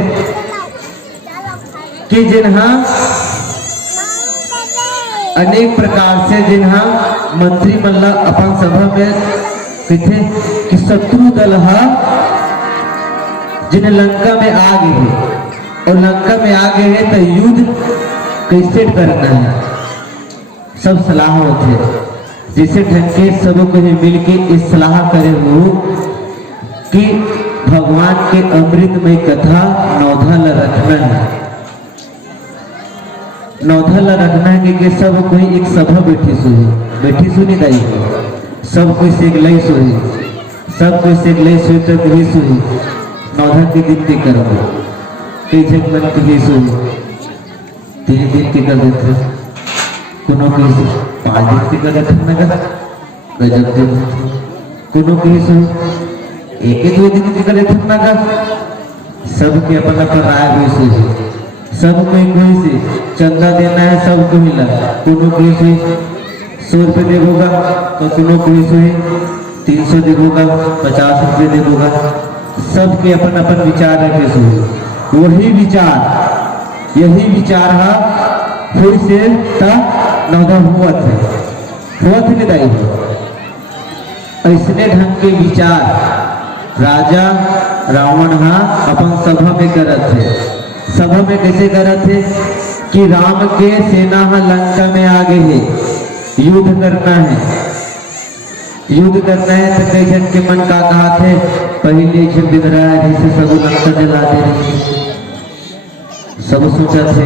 कि जिन्हा अनेक प्रकार से जिन्हा मंत्री मल्ला अपन सभा में कहते कि शत्रु दल जिन्हें लंका में आ गए और लंका में आ गए हैं तो युद्ध कैसे करना है सब सलाह होते जैसे ढंग के सब को मिल के इस सलाह करे हो कि भगवान के अमृतमय कथा नौधल रखना है, नौधल रखना है कि सब कोई एक सभा बैठी सुनी दाई सब कोई से लई सोई, सब कोई से लई सोई तो कही सोई नौधल की गिनती करो कैसे मन की सोई 3 दिन की कर देते कोनो की 5 दिन की कर देते गजब दिन कोनो की सोई 1-2 दिन की कर देते सबके अपन अपन राय हुई सोई सब कोई से चंदा देना है सबको मिला कोनो कोई से 100 रुपये देगा तो कोनो कोई से 300 देगा 50 रुपये देगा सबके अपन अपन विचार रखे सो वही विचार यही विचार फिर से नौदा हुआ थे दाई ऐसने ढंग के विचार राजा रावण अपन सभा में करत थे। सभा में कैसे करत थे कि राम के सेना लंका में आ गए है, युद्ध करना है तो कई जन के मन का कहा थे पहले दिन रहा है जैसे सब लंका जला दे रही सब सोचा थे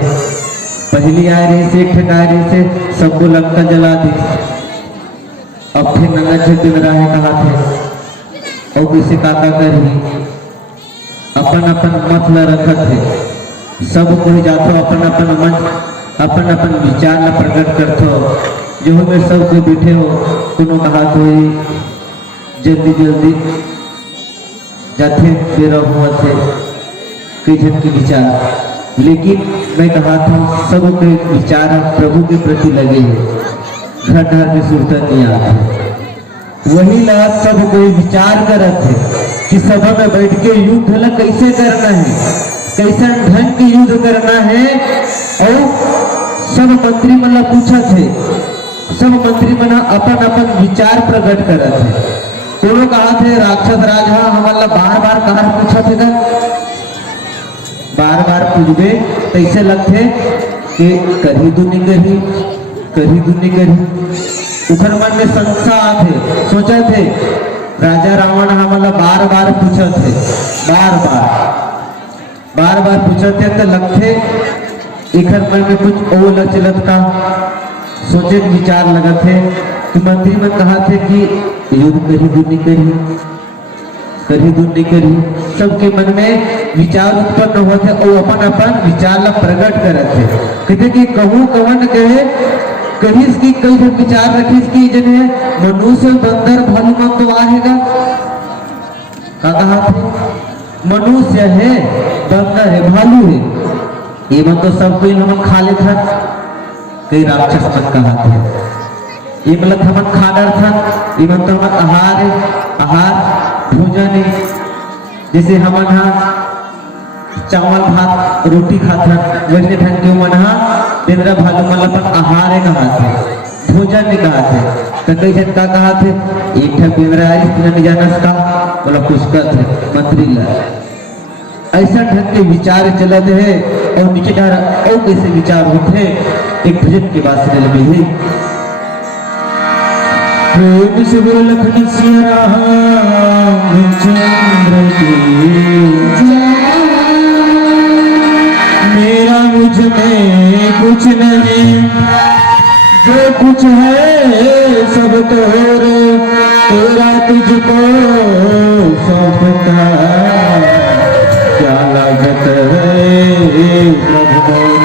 पहली आ रही से ठेका रही से सबको लंका जला दी। अब फिर नंगा दिन रहा है कहा थे और किसी काका कर ही अपन अपन मत न रखा थे सब कोई जातो अपन अपन मन अपन अपन विचार ला प्रकट करथो जो में सब कोई बैठे हो कोनो कहा कोई जल्दी जल्दी जाते बेरा हुआ थे कई जन के विचार, लेकिन मैं कहा था सब के विचार प्रभु के प्रति लगे हैं, घर घर में सुरता नहीं आते। वही ला सब कोई विचार करत है कि सभा में बैठ के युद्ध ला कैसे करना है, कैसे ढंग के युद्ध करना है। और सब मंत्री मन ला पूछा थे, सब मंत्री मन अपन अपन विचार प्रकट करत है। कोनो कहा थे राक्षस राजा हमन ला बार बार कहा पूछा थे का बार बार पूछबे कैसे लगते कि करही दुनी करही उखर मन में संशय आते, सोचे थे राजा रावण हमला बार बार पूछा थे, बार बार पूछा थे तो लगते इखर मन में कुछ ओ लग चलत का सोचे विचार लगत है कि मंत्री मन कहा थे कि युद्ध करही दुनी करी। सबके मन में विचार उत्पन्न होते और अपन अपन विचार ला प्रकट करते कहते कि कहूँ कवन कहे कहिस की कई विचार रखिस की जने मनुष्य बंदर भालू मन तो आएगा का कहा थे मनुष्य है बंदर है भालू है ये मन तो सब कोई हम खा ले था। कई राक्षस मन कहा थे ये मतलब हम खा डर था, ये मन तो हम आहार है, आहार भोजन है। जैसे हमन हा चावल भात रोटी खाता वैसे ढंग के मन हा बेंद्रा भालू मन अपन आहार कहा थे, भोजन नहीं कहा थे। तो कई जन का कहा थे एक ठन बेंद्रा आई नहीं जानस का बोला कुछ कर थे मंत्री ला ऐसा ढंग के विचार चलत है। और नीचे डारा और कैसे विचार होते एक भजन के बाद से लगे है प्रेम से बोल लखन सिया रामचंद्र की मेरा मुझ में कुछ नहीं जो कुछ है सब तोरे तेरा तुझको सौंपता क्या लागत है भगवान।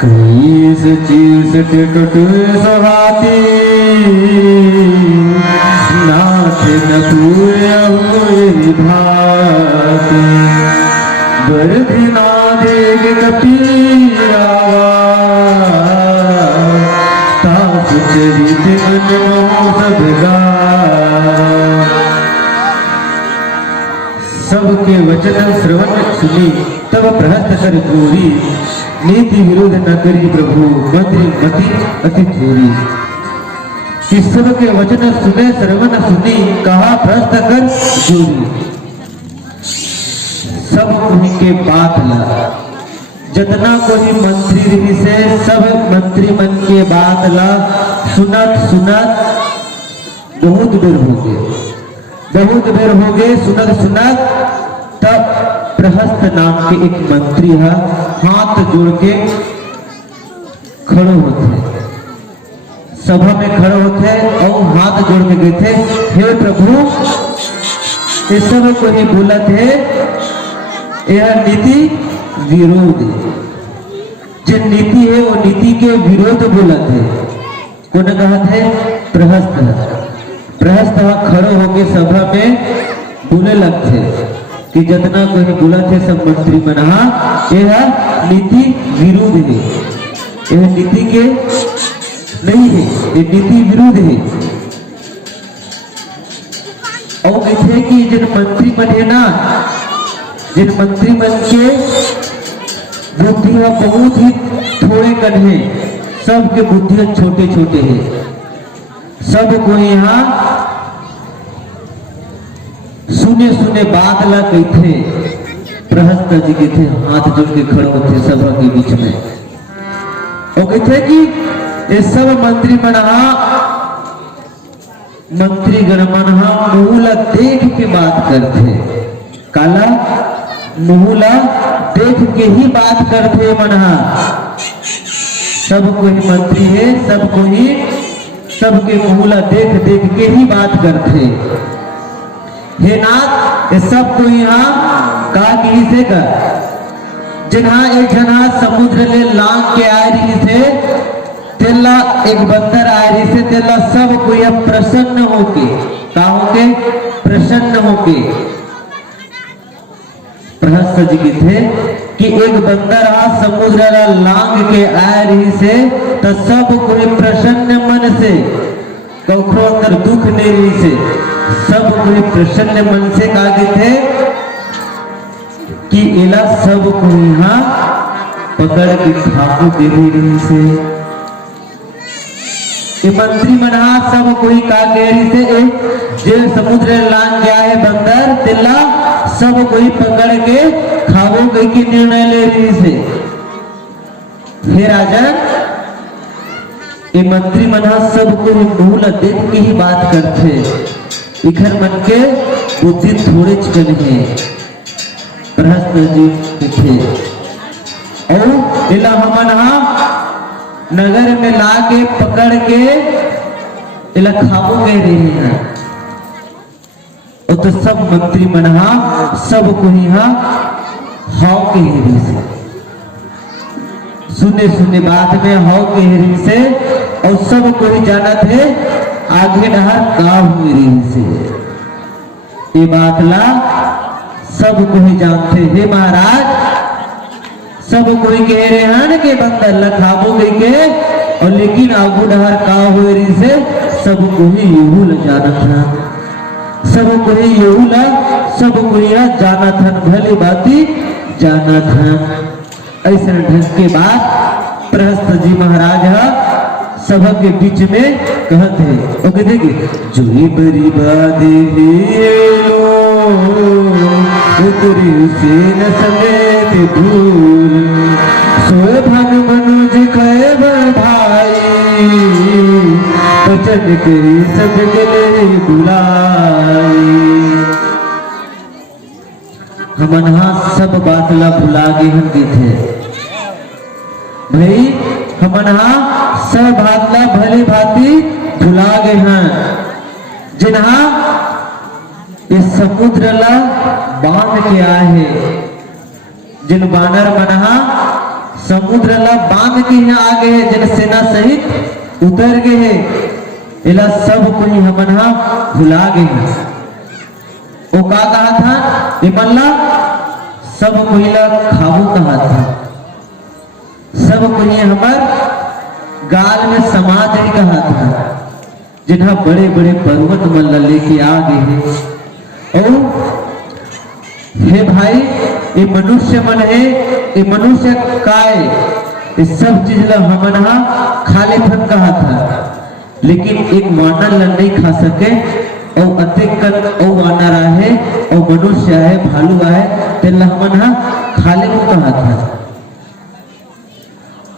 कईस चीज टिकट सहाती नाथ न पूरे हुए भाती बरदिना देग कपिया ताप चरित अनमो सबगा सबके वचन श्रवण सुनी तब प्रहस्त कर पूरी नीति विरोध न करी प्रभु मंत्री मति अति थोरी कि सबके वचन सुने श्रवण सुनी कहा प्रहस्त कर जोरी सब उनके बात ला जतना कोई मंत्री रही से सब मंत्री मन के बात ला सुनत सुनत बहुत देर हो गए सुनत सुनत तब प्रहस्त नाम के एक मंत्री है हाथ जोड़ के खड़े होते सभा में खड़े होते और हाथ जोड़ के गए थे हे प्रभु ये सब को ही बोला थे यह नीति विरोध जो नीति है वो नीति के विरोध बोला थे कौन कहा थे प्रहस्त खड़े होके सभा में बोले लगते कि जितना कोई बोला थे सब मंत्री मना यह नीति विरोध है यह नीति के नहीं है ये नीति विरोध है और कहते कि जिन मंत्री मन है ना जिन मंत्री मन के बुद्धि बहुत ही थोड़े कन है सबके बुद्धि छोटे छोटे हैं सबको यहाँ सुने बात ला कहते प्रहस्त जी के थे हाथ जोड़ के खड़े होते सभा के बीच में और कहते कि ये सब मंत्री मनहा मंत्री गणमनहा मुहला देख के बात करते काला मुहला देख के ही बात करते मनहा सब कोई मंत्री है सबको ही सबके मुहला देख देख के ही बात करते हे नाथ ये सब को यहाँ का से कर जिन्हा एक जना समुद्र ले लांग के आ रही थे तेला एक बंदर आ रही से तेला सब को यह प्रसन्न होके का होके प्रसन्न होके प्रहस्त जी की थे कि एक बंदर आ समुद्र ला लांग के आ रही से तो सब कोई प्रसन्न मन से कौखो अंदर दुख नहीं रही से सब कोई प्रसन्न मन से कागे थे कि इला सब को यहाँ पकड़ के खाको दे रही से ये मंत्री मना सब कोई का रही से जे समुद्र लांग गया है बंदर तिल्ला सब कोई पकड़ के खावो की निर्णय ले रही से हे राजन ये मंत्री मना सब को मूल देख के ही बात करते इखर मन के बुद्धि थोड़े चिकन है प्रहस्त जी थे और इला हमन नगर में लाके पकड़ के इला खाबो कह रहे हैं और तो सब मंत्री मनहा सब को यहाँ हाव के हेरी से सुने बात में हाव के हेरी से और सब को ही जाना थे आगे नहर का हुई रही से ये बात ला सब को ही जानते हे महाराज सब कोई कह रहे हैं कि बंदर लखाबो गई के और लेकिन आगू डहर का हुए रही से सब को ही यहू ल जाना था सब को ही यहू ला सब को ही जाना था भले बाती जाना था ऐसे ढंग के बाद प्रहस्त जी महाराज सभा के बीच में कहते हैं और कहते कि जो बरी बादे उतरी से न समेत दूर सोए भन मनुज कहे भाई बचन करी सब गले बुलाई हमन सब बात ला भुला गए हम थे भाई हमन सब बात ला भली भांति भुला गए हैं जिन्हा इस समुद्र ला बांध के आए हैं जिन बानर मनहा समुद्र समुद्र ला बांध के यहाँ आ गए हैं, जन सेना सहित उतर गए हैं, इला सब कोई हमन हा भुला गए हैं। वो का कहा था इमल्ला, सब कोई ला खाबू कहा था, सब कोई हमार गाल में समाज ही कहा था, जिन्हा बड़े बड़े पर्वत मल्ला लेके आ गए हैं। और हे भाई, ये मनुष्य मन है, ये मनुष्य काय, ये सब चीज ला हमन हा खाले फन कहा था, लेकिन एक वानर ला नहीं खा सके, और अतिक कर और वानर है और मनुष्य है, भालू है, तेला हमन हा खाले को कहा था।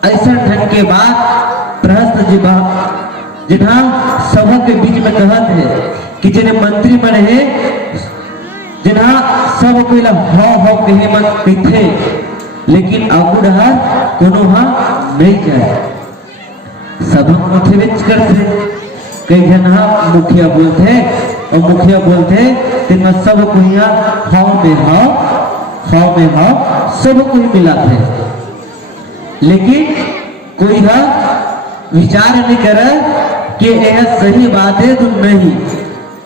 ऐसा ढंग के बाद प्रहस्त जी जिन्हा सभा के बीच में कहत है कि जिन्हें मंत्री मन है, जिन्हा सब कोई ला हाव कहे मन कहते, लेकिन आगू डहा कोनो हा नहीं जाए, सब मुठे विच करते, कई जन हा मुखिया बोलते और मुखिया बोलते तिन सब कोई हाव में हाव सब कोई मिलाते, लेकिन कोई हा विचार नहीं करे कि यह सही बात है तो नहीं।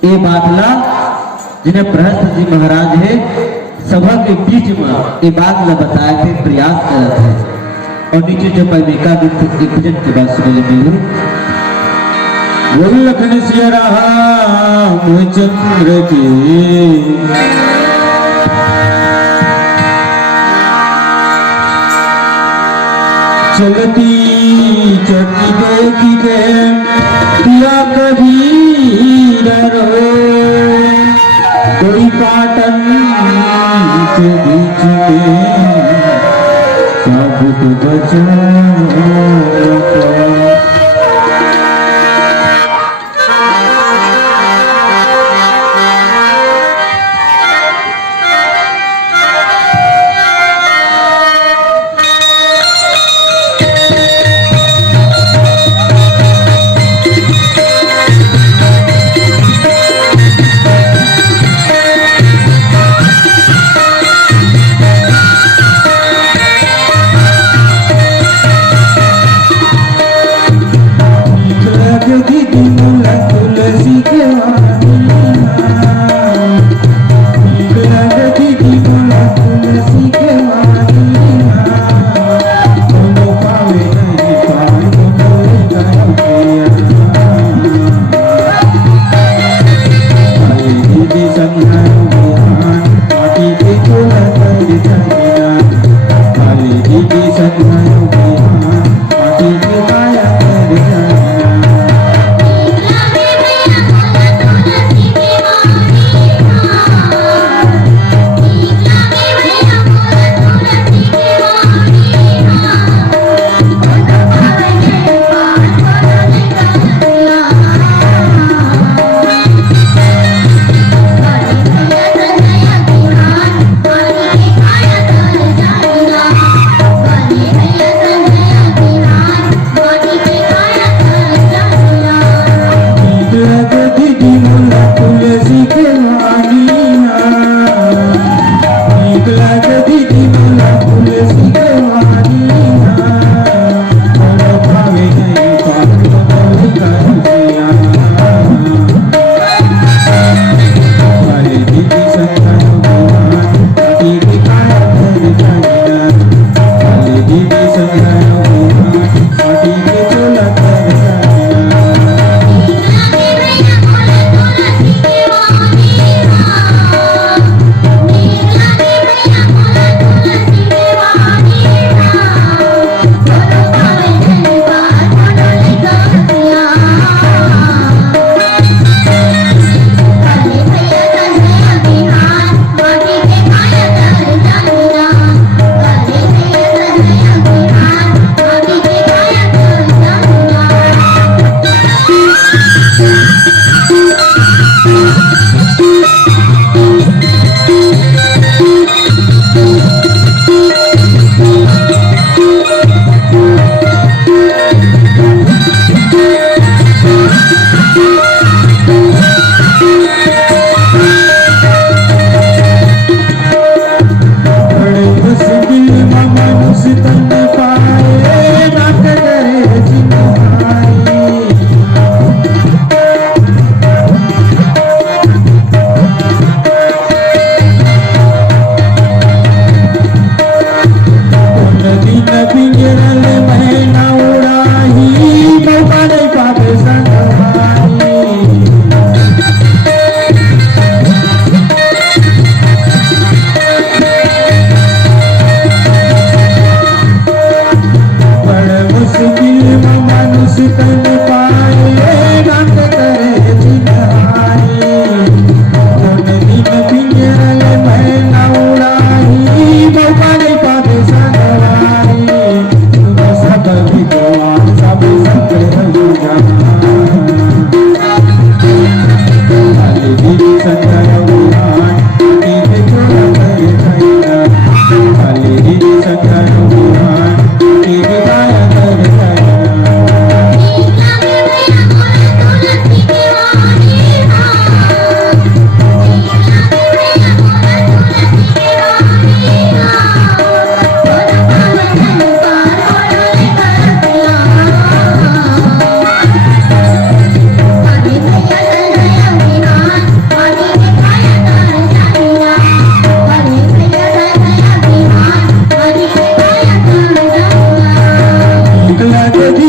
ये बात ला जिन्हें प्रहस्त जी महाराज है सभा के बीच में ये बात ला बताए थे, प्रयास करते हैं। और नीचे जो पैमिका एक भजन के बाद सुनने मिली, लखन सिया रामचंद्र की चलती चलती देखी के दिया कबीर रो, कोई पाटन के बीच में साबुत बचा।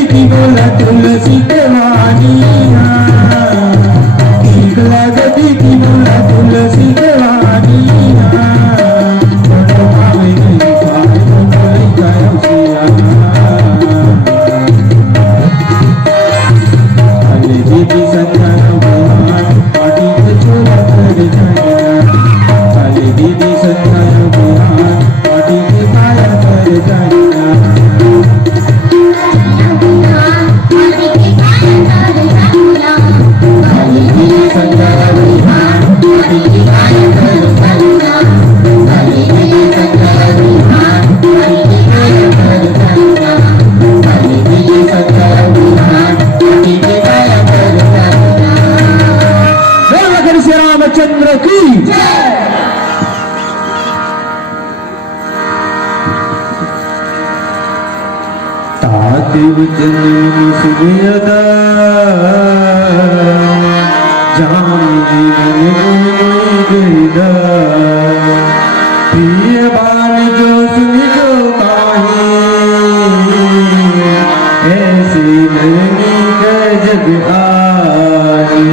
की बोला तुलसी के वानिया ठीक लगती की बोला तुलसी के वानिया बड़ो भावे नहीं पाए तो बोली जाए उसिया अरे दीदी संतान भगवान पाटी के छोरा कर जाएगा अरे दीदी संतान भगवान पाटी के माया कर जाएगा रामचंद्र की तातिव जन्म सुबेदा जानी मन गईदा प्रिय बाल जो सुन जो काहे ऐसे लगनी जग आए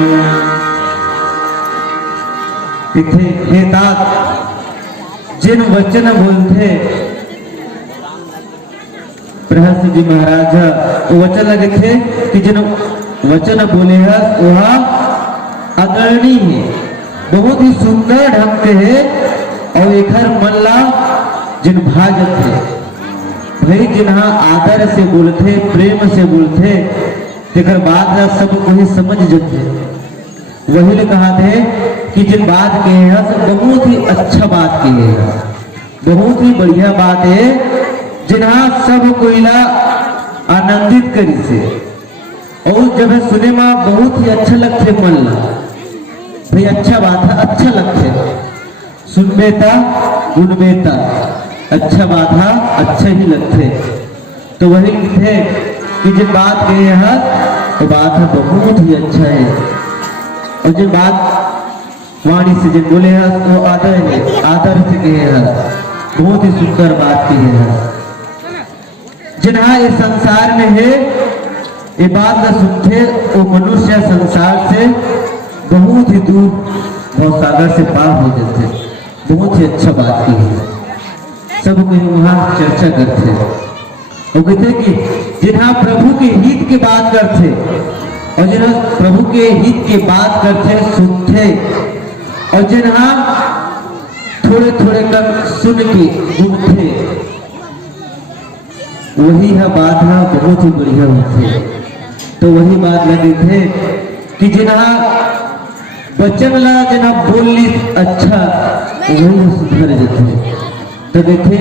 तिथे हे तात जिन वचन बोलते प्रहस्त जी महाराज वो वचन लगे थे कि जिन वचन बोले है वह अग्रणी है बहुत ही सुंदर ढंग से है और एक हर मल्ला जिन भाजत है भाई जिन्हा आदर से बोलते प्रेम से बोलते तेकर बाद सब कोई समझ जाते वही ने कहा थे कि जिन बात के है बहुत ही अच्छा बात के है बहुत ही बढ़िया बात है जिन्हा सब कोईला आनंदित करी से और जब सुने में बहुत ही अच्छा लगते मन ला भाई अच्छा बात है अच्छा लगते सुनबेता गुनबेता अच्छा बात है अच्छा ही लगते तो वही थे कि जिन बात के है तो बात है बहुत ही अच्छा है और जिन बात वाणी से जिन बोले हैं वो आदर है आदर से कहे हैं बहुत ही सुंदर बात की है जिन्हा इस संसार में है ये बात न सुनते वो मनुष्य संसार से बहुत ही दूर भवसागर से पार हो जाते बहुत ही अच्छा बात की है सब कोई वहां चर्चा करते वो कहते कि जिन्हा प्रभु के हित की बात करते और जिन्हा प्रभु के हित की बात करते सुनते और जिन्हा थोड़े थोड़े कर सुन के घूमते वही है बात है बहुत ही बढ़िया होती तो वही बात लगे थे कि जिन्हा बचन ला जिन्हा बोली अच्छा वही सुधर जाते तो देखे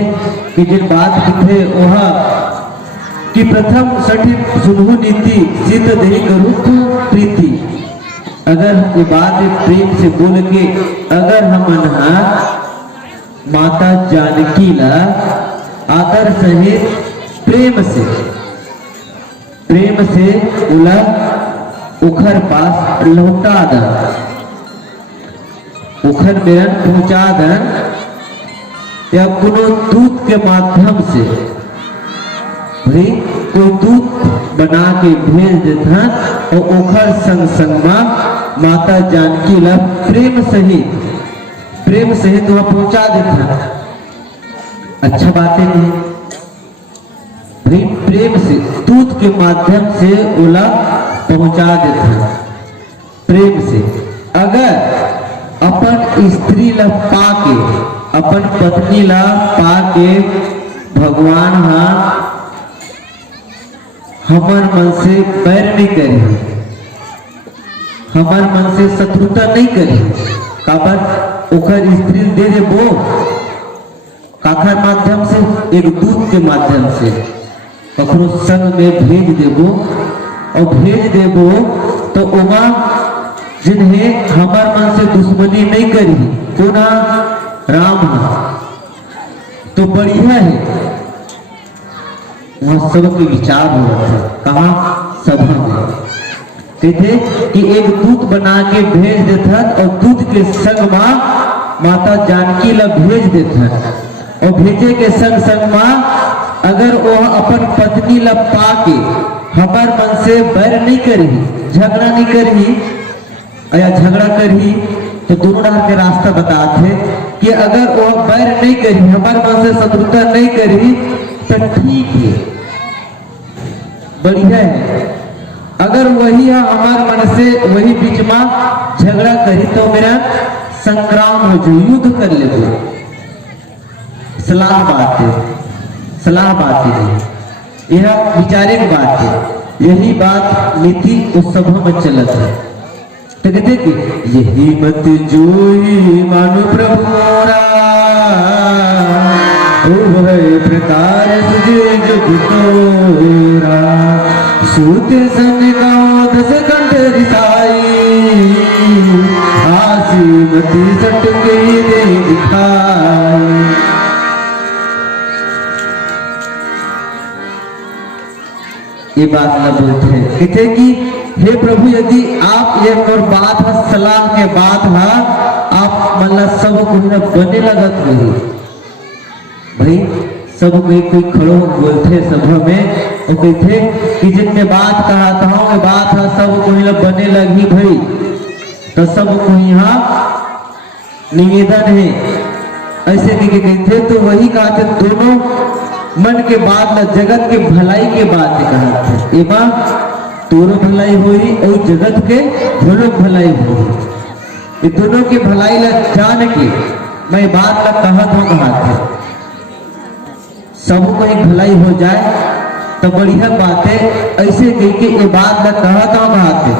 कि जिन बात की थे वह कि प्रथम सठित सुनहु नीति सिद्ध दही करूप प्रीति अगर ये बात प्रेम से बोल के अगर हम माता जानकी ला आदर सहित प्रेम से उला उखर पास लौटा द उखर मेरन पहुंचा द या कोनो दूत के माध्यम से भाई कोई दूत बना के भेज देता और ओखर संग संग माता जानकी ला प्रेम सहित वह पहुंचा देता अच्छा बात है नहीं प्रेम से दूत के माध्यम से ओला पहुंचा देता प्रेम से अगर अपन स्त्री ला पाके अपन पत्नी ला पाके भगवान हमर मन से बैर नहीं करे हमर मन से शत्रुता नहीं करे काबर ओखर स्त्री दे देबो काखर माध्यम से एक दूत के माध्यम से कखनो संग में भेज देबो और भेज देबो तो उमा जिन्हें हमार मन से दुश्मनी नहीं करी पुना राम तो बढ़िया है वहां सबके विचार हो रहे थे कहा सभा में कहते कि एक दूत बना के भेज देता और दूत के संग माता जानकी ला भेज देता और भेजे के संग संग अगर वह अपन पत्नी ला पाके हमार मन से बैर नहीं करही, झगड़ा नहीं करही या झगड़ा करही, तो दोनों डाल के रास्ता बताते कि अगर वह बैर नहीं करी, हमारे मन से शत्रुता नहीं करी, तो ठीक है, बढ़िया है। अगर वही है हमारे मन से वही बीच में झगड़ा करी, तो मेरा संग्राम हो जो, युद्ध कर ले वो। सलाह बात है, सलाह बात है, यह विचारे की बात है। यही बात नीति उस सभा में चलत है। तो कहते कि यही मत जोई मानो प्रभुरा, उभय प्रकार तुझे जुग तोरा, सूते सन गाओ दस कंठ रिसाई, आसी मती सटके दे दिखाई। ये बात न बोलते हैं, कहते कि हे प्रभु यदि आप एक और बात है, सलाह के बात है, आप मतलब सब कोई बने लगत नहीं भाई, सब कोई खड़ो बोलते सभा में, वो कहते कि जिनने बात कहा था वो बात है सब कोई बने लगी भाई, तो सब को यहाँ निवेदन है ऐसे कहते। तो वही कहते दोनों मन के बात न जगत के भलाई के बात कहते, एबा तोरो भलाई हुई और जगत के दोनों भलाई हुई, ये दोनों की भलाई ला जान के मैं बात ला कहत हूँ, कहते सब को एक भलाई हो जाए तो बढ़िया बात है। ऐसे कह के ये बात ला कहत हूँ, कहते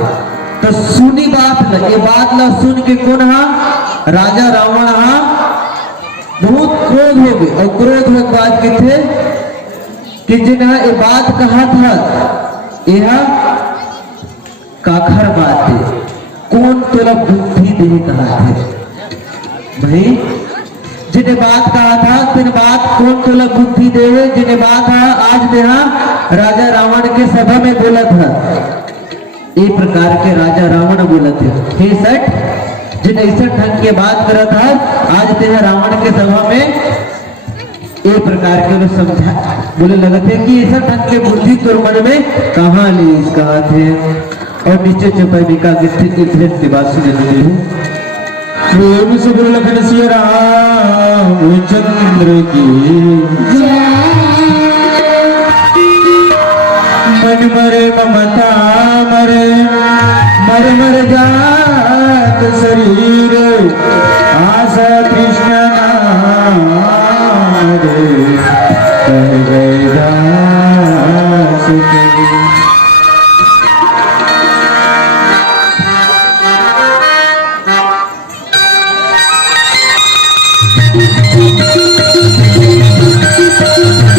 तो सुनी बात ला, ये बात ला सुन के कौन हा, राजा रावण हा बहुत क्रोध हो गए, और क्रोध हो बात के थे कि जिन्हें ये बात कहा था, यह काखर बात है, कौन तोला बुद्धि दे कहा थे भाई, जिन्हें बात कहा था फिर बात कौन तोला बुद्धि दे, जिन्हें बात है आज देहा राजा रावण के सभा में बोला था, एक प्रकार के राजा रावण बोला थे, हे सठ जिन ऐसा ढंग की बात करा था आज तेरा रावण के सभा में एक प्रकार के लोग समझा बोले लगे थे कि ऐसा ढंग के बुद्धि तोर मन में कहाँ ली कहा थे। और नीचे चौपाइका की स्थिति फिर से बात सुन लेते हैं। प्रेम से बोल लखन सिया रामचंद्र की मन मरे ममता मरे मर मर जात शरीर आशा कृष्ण नाम रे कह गए दास के। Thank you.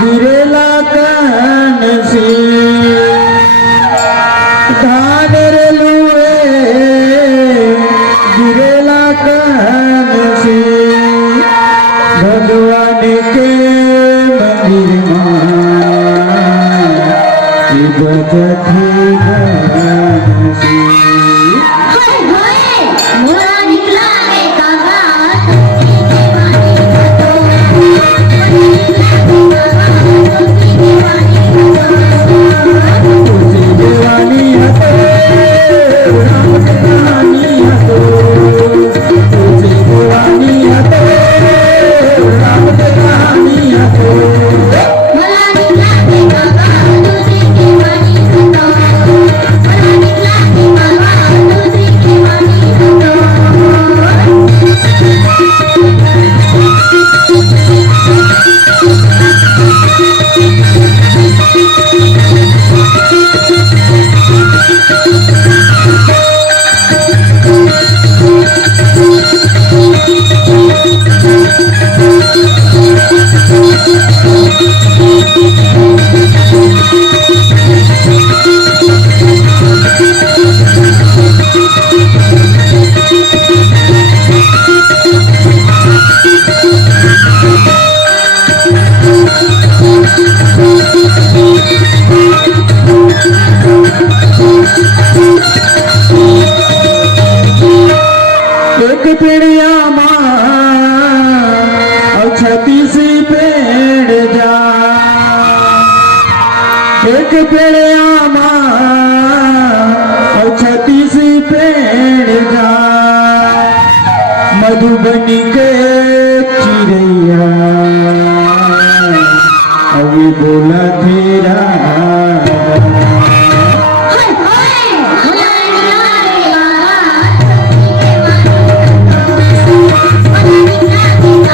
गिरेला कान से धान रे लुए गिरेला कान से भगवान के मंदिर में बजती गान से मोरा निकला है काका तुझे दीवानी हतो राम दीवानी हतो तुझे दीवानी हतो राम दीवानी हतो मोरा निकला है काका दूसरी की वाणी हतो मोरा निकला है काका दूसरी की वाणी हतो एक पेड़िया माँ और 36 पेड़ जा एक पेड़िया माँ और 36 पेड़ जा मधुबनी के चिड़ैया अभी बोला तेरा हाय हाय मोरा निकला है काका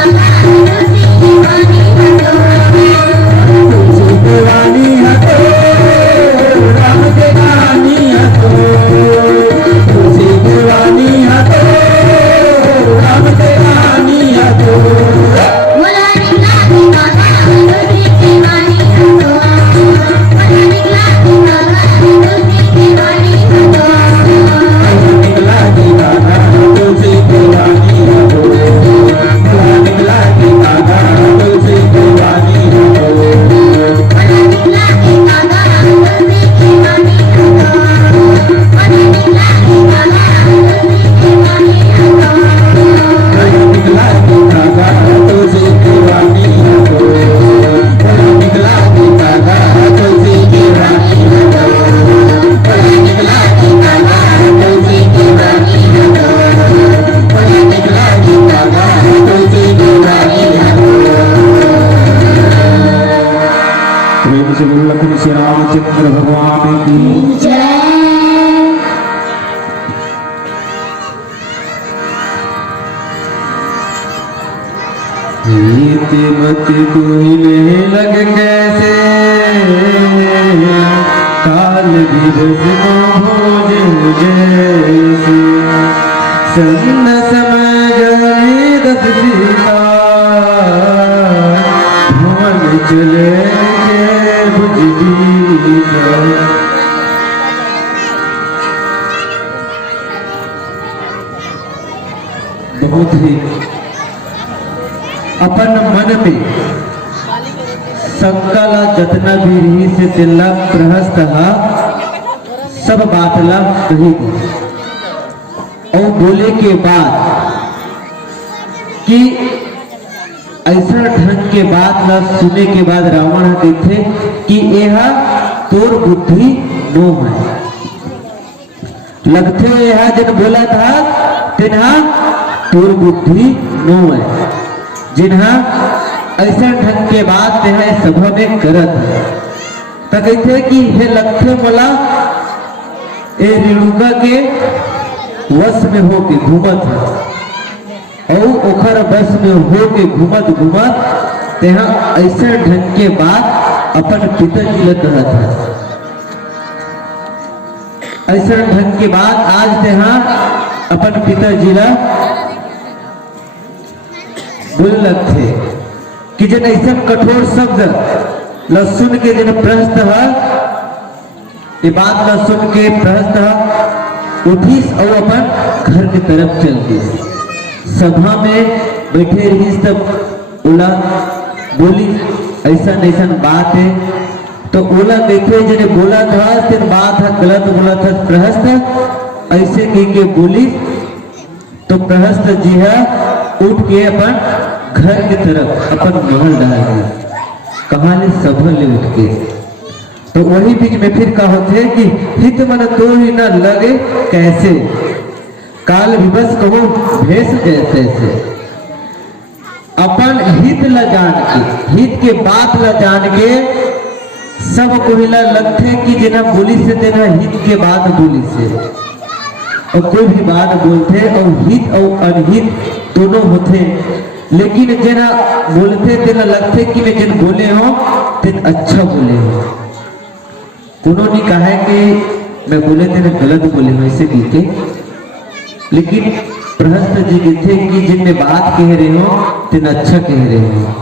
दूसरी की वाणी हतो तुझे दीवानी हतो राम दीवानी हतो तुझे दीवानी हतो राम दीवानी हतो मोरा निकला है काका दूसरी की वाणी हतो मोरा निकला है काका दूसरी की वाणी हतो निकला दीवाना तुझे दीवानी हतो निकला दीवाना तुझे दीवानी हतो मोरा निकला है काका दूसरी की वाणी हतो मोरा निकला है काका दूसरी की वाणी हतो निकला दीवाना तुझे दीवानी हतो निकला दीवाना तुझे दीवानी हतो निकला दीवाना तुझे दीवानी हतो निकला दीवाना तुझे दीवानी हतो प्रेम से बोल लखन श्री रामचंद्र भगवान की जय मत कोई नहीं लग कैसे काल दिवस भोज जैसे सन्न समय जाने दस सीता भवन चले के बुझी जाए बहुत ही अपन मन में संकला जतना भी रही से दिल्ला प्रहस्त हा सब बातला कही और बोले के बाद कि ऐसा ढंग के बात ला सुने के बाद रावण कहते कि यह तोर बुद्धि नो है लगते यह जन बोला था तिन्हा तोर बुद्धि नो है जिन्हा ऐसा ढंग के बात है सभा में करत है तो कहते कि हे लगते बोला ए रेणुका के वश में हो के घूमत है और ओखर बस में हो के घूमत घूमत तेहा ऐसे ढंग के बात अपन पिताजी ले कहत है ऐसा ढंग के बात आज तेहा अपन पिताजी ला बोलत थे कि कि जन ऐसा कठोर शब्द लहसुन के जन प्रहस्त है, ये बात लहसुन के प्रहस्त है, उठीस और अपन घर की तरफ चलती। सभा में बैठे रही तब ओला बोली ऐसा ऐसा बात है, तो ओला देखे जने बोला था तेन बात है गलत बोला था प्रहस्त ऐसे कह के बोली, तो प्रहस्त जी है उठ के अपन घर की तरफ अपन महल डाल दिया, कहानी सभा ले उठ के। तो वही बीच में फिर कहा होते कि हित मन तो ही न लगे कैसे, काल विवश कहो भेष जैसे से। अपन हित ल जान के, हित के बात ल जान के सब कोहिला लगते कि जेना बोली से तेना हित के बात बोली से, और कोई भी बात बोलते और हित और अनहित दोनों होते, लेकिन जेना बोलते तेना लगते कि मैं जिन बोले हो तेन अच्छा बोले हो। उन्होंने कहा है कि मैं बोले तेने गलत बोले हो ऐसे कहते, लेकिन प्रहस्त जी कहते कि जिन में बात कह रहे हो तेन अच्छा कह रहे हो,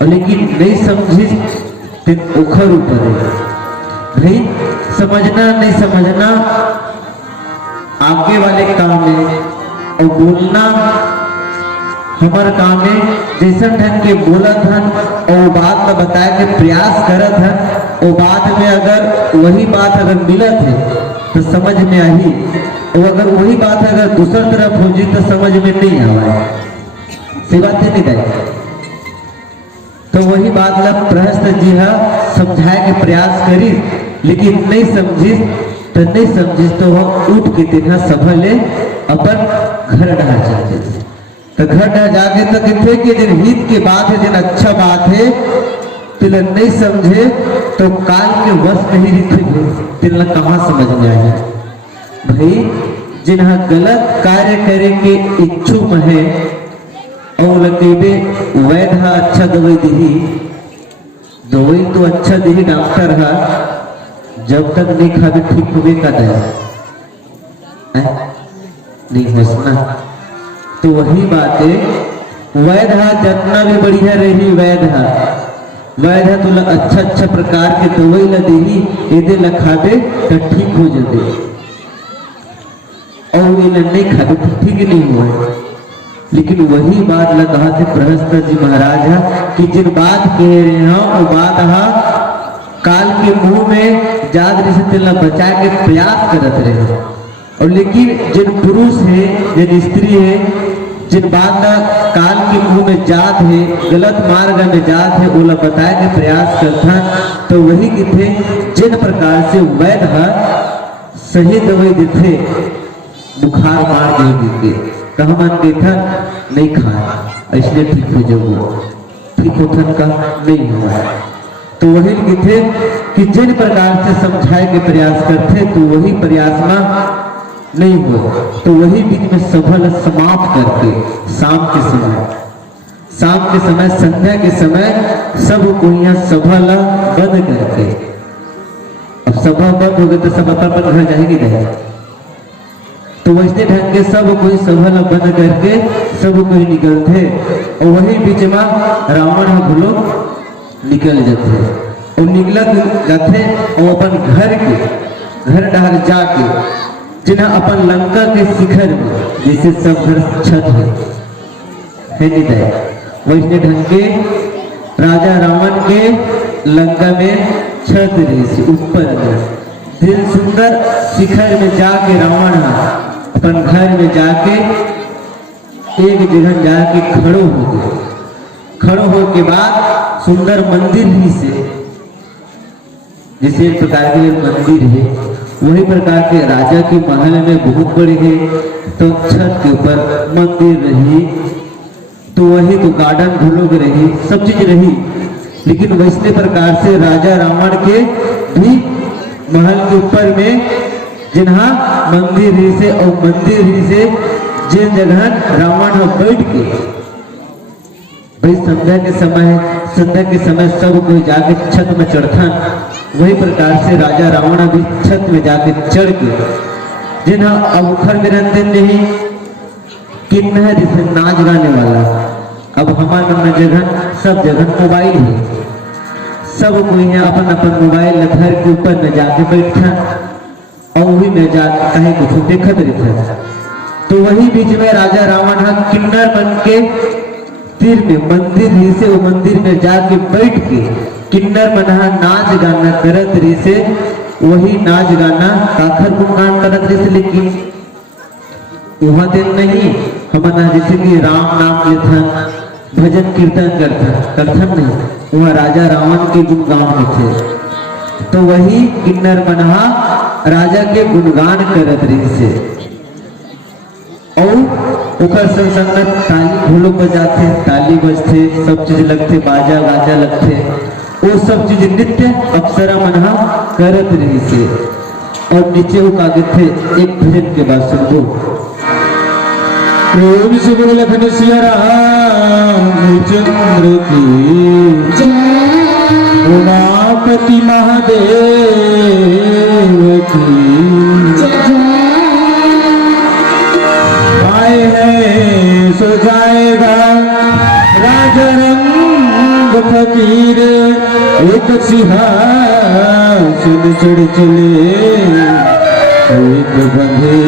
और लेकिन नहीं समझी तेन उखर ऊपर है। भाई समझना नहीं समझना आगे वाले काम में, और बोलना हमारे काम में। जैसा ढंग के बोला था और बात में बताया के प्रयास करत है, और बात में अगर वही बात अगर मिलत है तो समझ में आई, और अगर वही बात अगर दूसरी तरफ हो जी तो समझ में नहीं आवा, सी बात नहीं जाए। तो वही बात ला प्रहस्त जी है समझाए के प्रयास करी, लेकिन नहीं समझी तो नहीं समझी तो वह उठ के तेना सभा ले अपन घर डहा जाते। तो घर डहा जाके तो कहते कि जिन हित के बात है जिन अच्छा बात है तिल नहीं समझे तो काल के वश नहीं लिखे तिल कहाँ समझ में आए। भाई जिन्हा गलत कार्य करे के इच्छुक है और लगे वैद अच्छा दवाई दी, दवाई तो अच्छा दी डॉक्टर है, जब तक नहीं खावे ठीक होवे का दया नहीं होना। तो वही बात है वैद जितना भी बढ़िया रही वैद तो अच्छा अच्छा प्रकार के दवाई ला दी यदि ला खावे तो ठीक हो जाते, और ये नहीं खावे तो ठीक नहीं हुआ। लेकिन वही बात ला कहा थे प्रहस्त जी महाराज कि जिन बात कह रहे हैं वो बात काल के मुंह में जाद से तिल बचा के प्रयास करत रहे, और लेकिन जिन पुरुष है जिन स्त्री है जिन बात काल के मुंह में जात है गलत मार्ग में जात है ओला बताए के प्रयास करता, तो वही किथे जिन प्रकार से वैद सही दवाई देते बुखार मार देते कहा मन देखा नहीं खाए इसलिए ठीक हो जाओ, ठीक होथन का नहीं हुआ। तो वही किथे कि जिन प्रकार से समझाए के प्रयास करते तो वही प्रयास में नहीं हो, तो वही बीच में सफल समाप्त करके शाम के समय संध्या के समय सब को यहाँ सभा ला बंद करके, अब सभा बंद हो गई तो सब अपन घर जाएंगे नहीं, तो वैसे ढंग के सब कोई सभा ला बंद करके सब कोई निकलते, और वही बीच में रावण हम लोग निकल जाते और निकलत जाते और अपन घर डहर जाके जिन्हें अपन लंका के शिखर में जैसे सब घर छत है नहीं दे, वैसे ढंग के राजा रावण के लंका में छत रही ऊपर में दिल सुंदर शिखर में जाके रावण अपन घर में जाके एक जगह जाके खड़ो हो के बाद सुंदर मंदिर ही से जैसे एक प्रकार के मंदिर है वही प्रकार के राजा के महल में बहुत बड़े है, तो छत के ऊपर मंदिर रही, तो वही तो गार्डन घुलोग रही, सब चीज रही, लेकिन वैसे प्रकार से राजा रावण के भी महल के ऊपर में जिन्हा मंदिर ही से और मंदिर ही से जिन जगह रावण बैठ के भाई संध्या के समय सब कोई जाके छत में चढ़ता, वही प्रकार से राजा रावण भी छत में जाके चढ़ के जिन्हा अवखर में रहते नहीं किन्ना जैसे नाच गाने वाला, अब हमारे जगह सब जगह मोबाइल है, सब कोई यहाँ अपन अपन मोबाइल घर के ऊपर में जाके बैठा और वही में जा कहे कुछ देखत रहता। तो वही बीच में राजा रावण हा किन्नर बन के तीर में मंदिर ही से वो मंदिर में जाके बैठ के किन्नर मनहा नाच गाना करत रही से, वही नाच गाना काखर गुणगान करत रही से, लेकिन वहां दिन नहीं हमारा जैसे कि राम नाम लेथा भजन कीर्तन करथन नहीं, वह राजा रावण के गुणगान थे। तो वही किन्नर मनहा राजा के गुणगान करत रही से और ओकर संग ताली ढोलक बजाते, ताली बजते, सब चीज लगते, बाजा गाजा लगते, वो सब चीज नृत्य अप्सरा मनहा करत रही से। और नीचे वो कागज थे एक भजन के बाद सुन प्रेम से बोल लखन सिया रामचंद्र की उमापति महादेव की आए हैं सो जाएगा राजा रंग फकीर, एक सिंहासन चढ़ चले एक बंधे।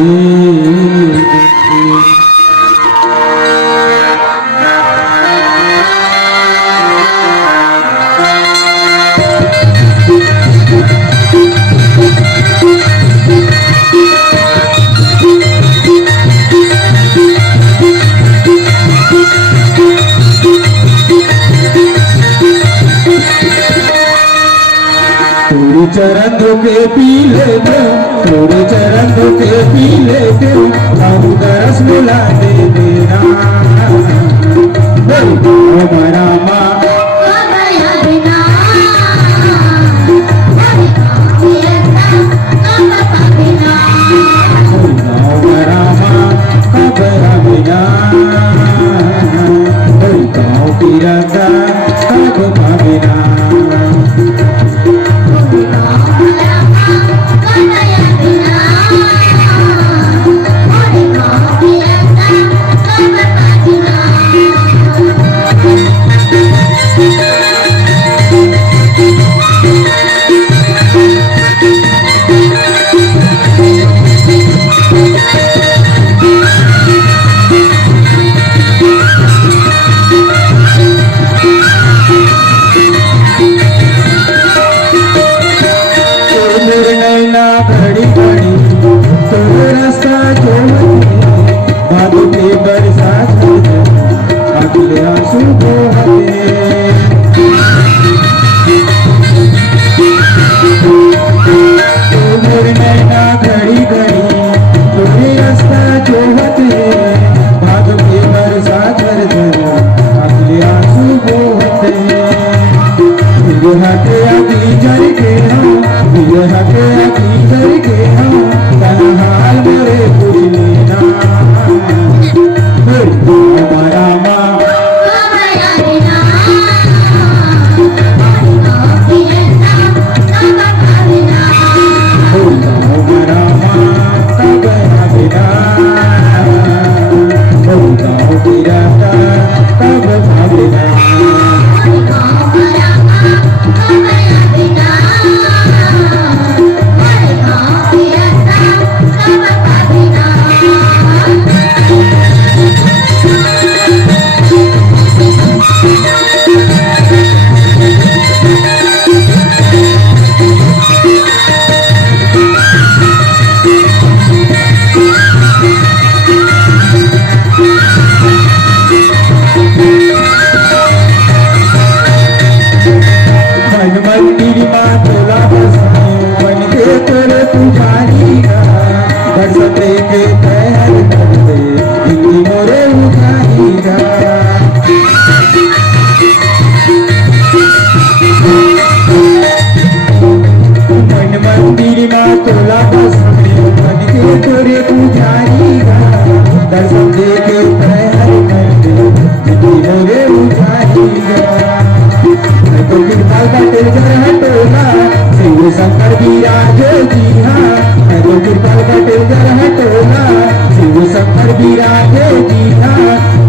चरण धोके पी लेते, थोड़े चरण धोके पी लेते, बाबू का रस मिला दे देना हमारा माँ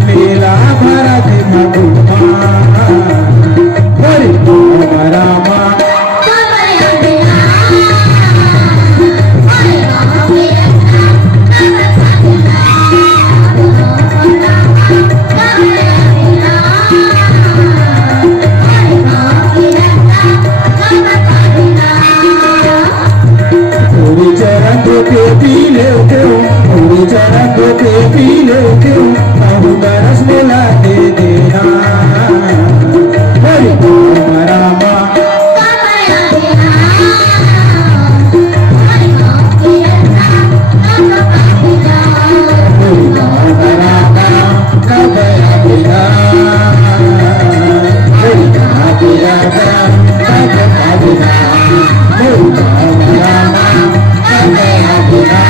मेला भरत ले क्यों बाहु बरस मेला दे देना हरि राम रामा कामया तेरा हरि नाम के रत्ना कामया तेरा हरि राम रामा कामया तेरा हरि राम तेरा कामया तेरा हरि राम रामा कामया तेरा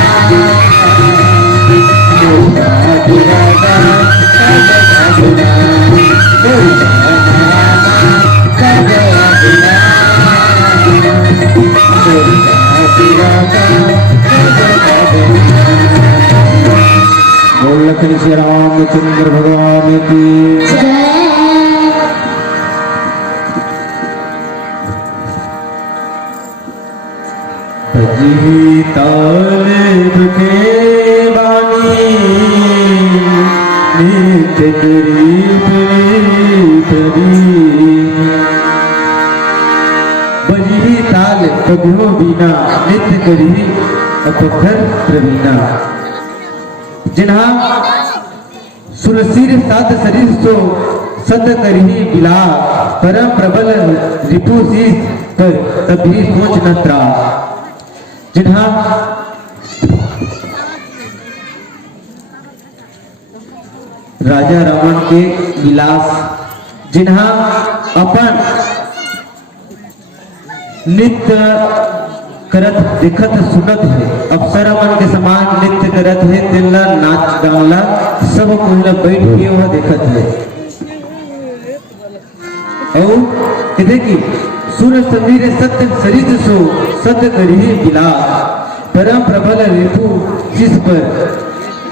लखन श्री रामचंद्र भगवान की जय भजी ताले दुखे बानी नित्य करीब तरी बजी ताल पगो बीना नित्य करी अपखर प्रवीणा जिन्हा सुरसिर सात शरीर सो सत करही बिला परम प्रबल रिपु शीस पर तभी सोच न त्रा जिन्हा राजा रावण के विलास जिन्हा अपन नित्य करत दिखत सुनत है अप्सरा मन के समान नृत्य करत है तिल्ला नाच गानला सब कोहिला बैठ के वह देखत है और कहते कि सूर्य समीर सत्य सरित सो सत्य करी बिलास परम प्रबल रिपु जिस पर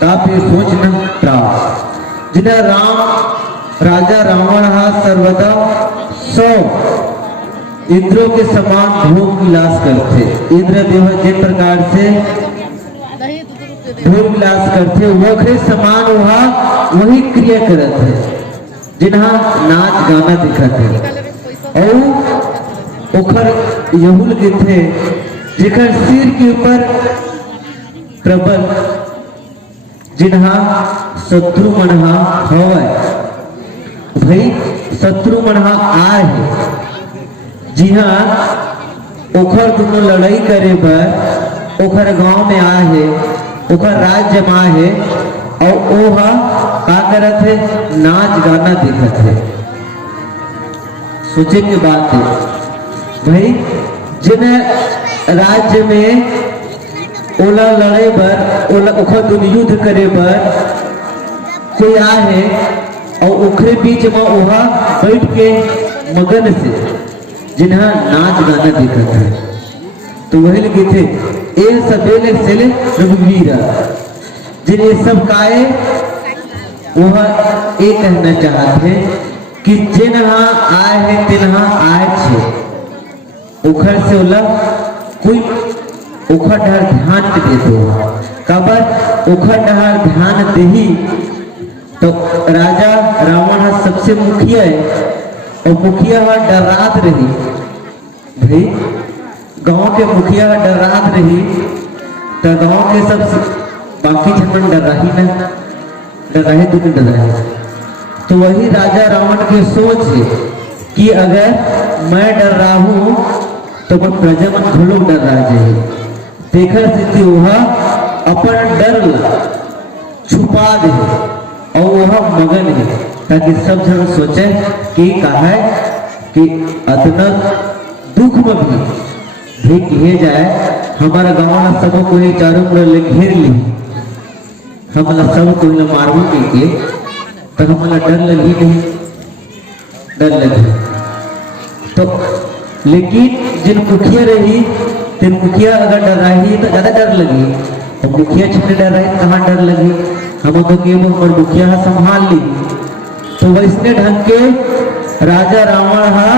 तापे सोच न त्रास जिन्हें राम राजा रावण हा सर्वदा सौ इंद्रों के समान भोग विलास करते इंद्र देव जिस प्रकार से भोग विलास करते वह समान वहा वही क्रिया करत है जिन्हा नाच गाना दिखत है और ओखर यहुल के थे जिकर सिर के ऊपर प्रबल जिन्हा शत्रु मनहा हवय भाई शत्रु मनहा आए है जी हाँ ओखर दोनों लड़ाई करे पर ओखर गांव में आए है ओखर राज्य में आए है और ओहा का करत है नाच गाना देखत है सोचे के बात है भाई जिन राज्य में ओला लड़े पर ओला ओखर दोनों युद्ध करे पर कोई आए है और ओखरे बीच में ओहा बैठ के मगन से जिन्हा नाच गाना देखत है तो वही लगे थे ए सबेले सेले रघुवीरा जिन्हें सब काए वह ये कहना चाहते कि जिन्हा आए है तिन्हा आए छे उखड़ से ओला कोई उखड़ डर ध्यान दे दो कबर उखड़ डर ध्यान दे ही तो राजा रावण सबसे मुखिया है और मुखिया डरात रही भाई गांव के मुखिया डरात रही तो गांव के सब बाकी झमन डर रही ना डर रहे तुम डर रहे तो वही राजा रावण की सोच है कि अगर मैं डर रहा हूं तो मैं प्रजा मन घलो डर रहा जाए देखर स्थिति वह अपन डर छुपा दे और वह मगन है ताकि सब जन सोचे कि कहा है कि अतना दुख में भी किए जाए हमारा गांव सब को चारों ओर घेर ली हमला सब को मारू के तो हमारा डर लगी नहीं डर लगी तो लेकिन जिन मुखिया रही तिन मुखिया अगर डर रही तो ज्यादा डर लगी और मुखिया छिपने डर रही कहाँ डर लगी हम तो केवल मुखिया संभाल ली तो वैसने ढंग के राजा रावण हा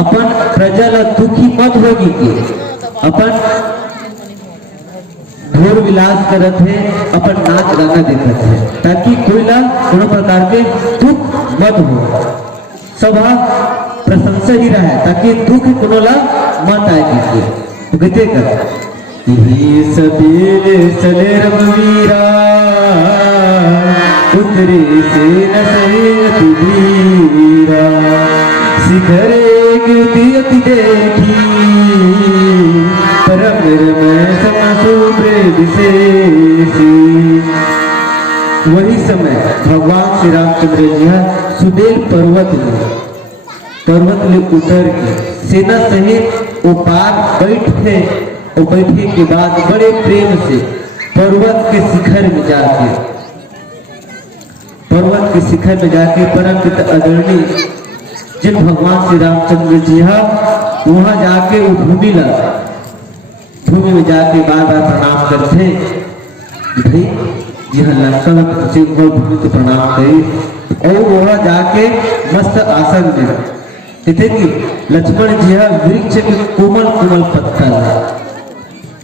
अपन प्रजा दुखी मत होगी के अपन घोर विलास करत है अपन नाच गाना देखत है ताकि कोई ला कोनो प्रकार के दुख मत हो सभा प्रशंसा ही रहे ताकि दुख कोनो ला मत आए के तो कहते कर सबेरे चले रघुवीरा उतरे से न सहे अति धीरा शिखरे गिरती अति देखी परम निर्मय समशुभ्र विशेषी। वही समय भगवान श्री रामचंद्र जी सुदेल पर्वत में उतर के सेना सहित वो पार बैठे और बैठे के बाद बड़े प्रेम से पर्वत के शिखर में जाके परम पिता आदरणीय जिन भगवान श्री रामचंद्र जी वहां जाके वो भूमि में जाके बार बार प्रणाम करते भाई यह लंका भूमि को प्रणाम करी और वहां जाके मस्त आसन में कहते कि लक्ष्मण जी वृक्ष के कोमल कोमल पत्थर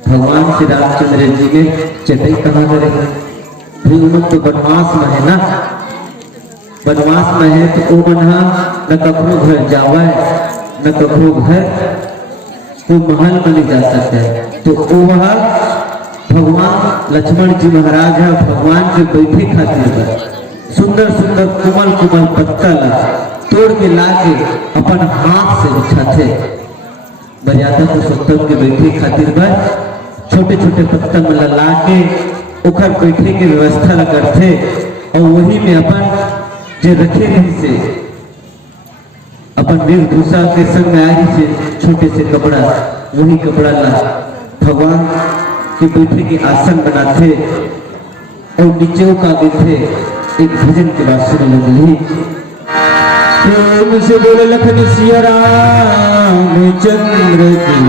भगवान श्री रामचंद्र जी ने चटाई कहाँ करे भाई उमन तो वनवास में है ना, वनवास में है तो वो मन न कखो घर जावे न कखो घर तो महल में नहीं जा सकता है। तो वह भगवान लक्ष्मण जी महाराज है भगवान के बैठे खातिर सुंदर सुंदर कोमल कोमल पत्थर तोड़ के लाके अपन हाथ से उठाते मर्यादा पुरुषोत्तम के बैठे खातिर पर छोटे छोटे पत्थर में ला के उखर बैठे के व्यवस्था करते और वही में अपन जो रखे रही से अपन वेशभूषा के संग आई से छोटे से कपड़ा वही कपड़ा ला भगवान के बैठे के आसन बनाते और नीचे का देते एक भजन के बाद सुन लगली प्रेम से बोले लखन सिया रामचंद्र की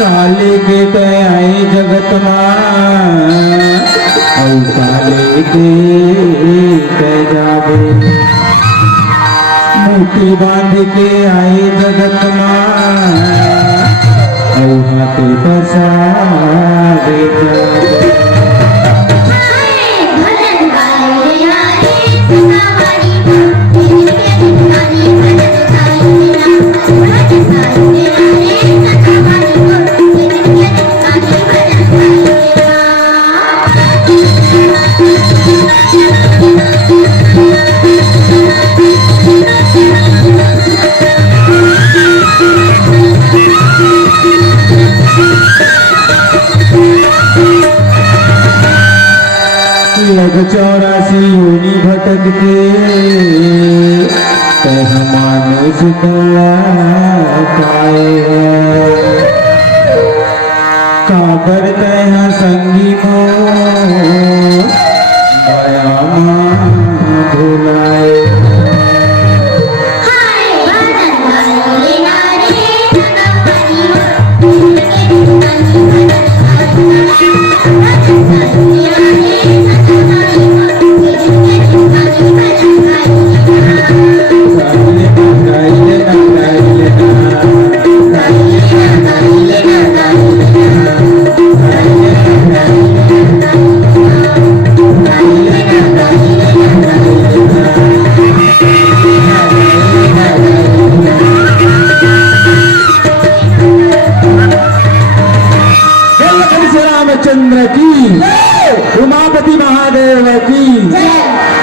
काले के कह आई जगत मां और काले के कह जावे मुट्ठी बांध के आई जगत मां और हाथे फसा दे जावे लग 84 योनि भटकते कह मानुष पाए काबर कह संगी मो दया मां भुलाए रामचंद्र की, उमापति महादेव की।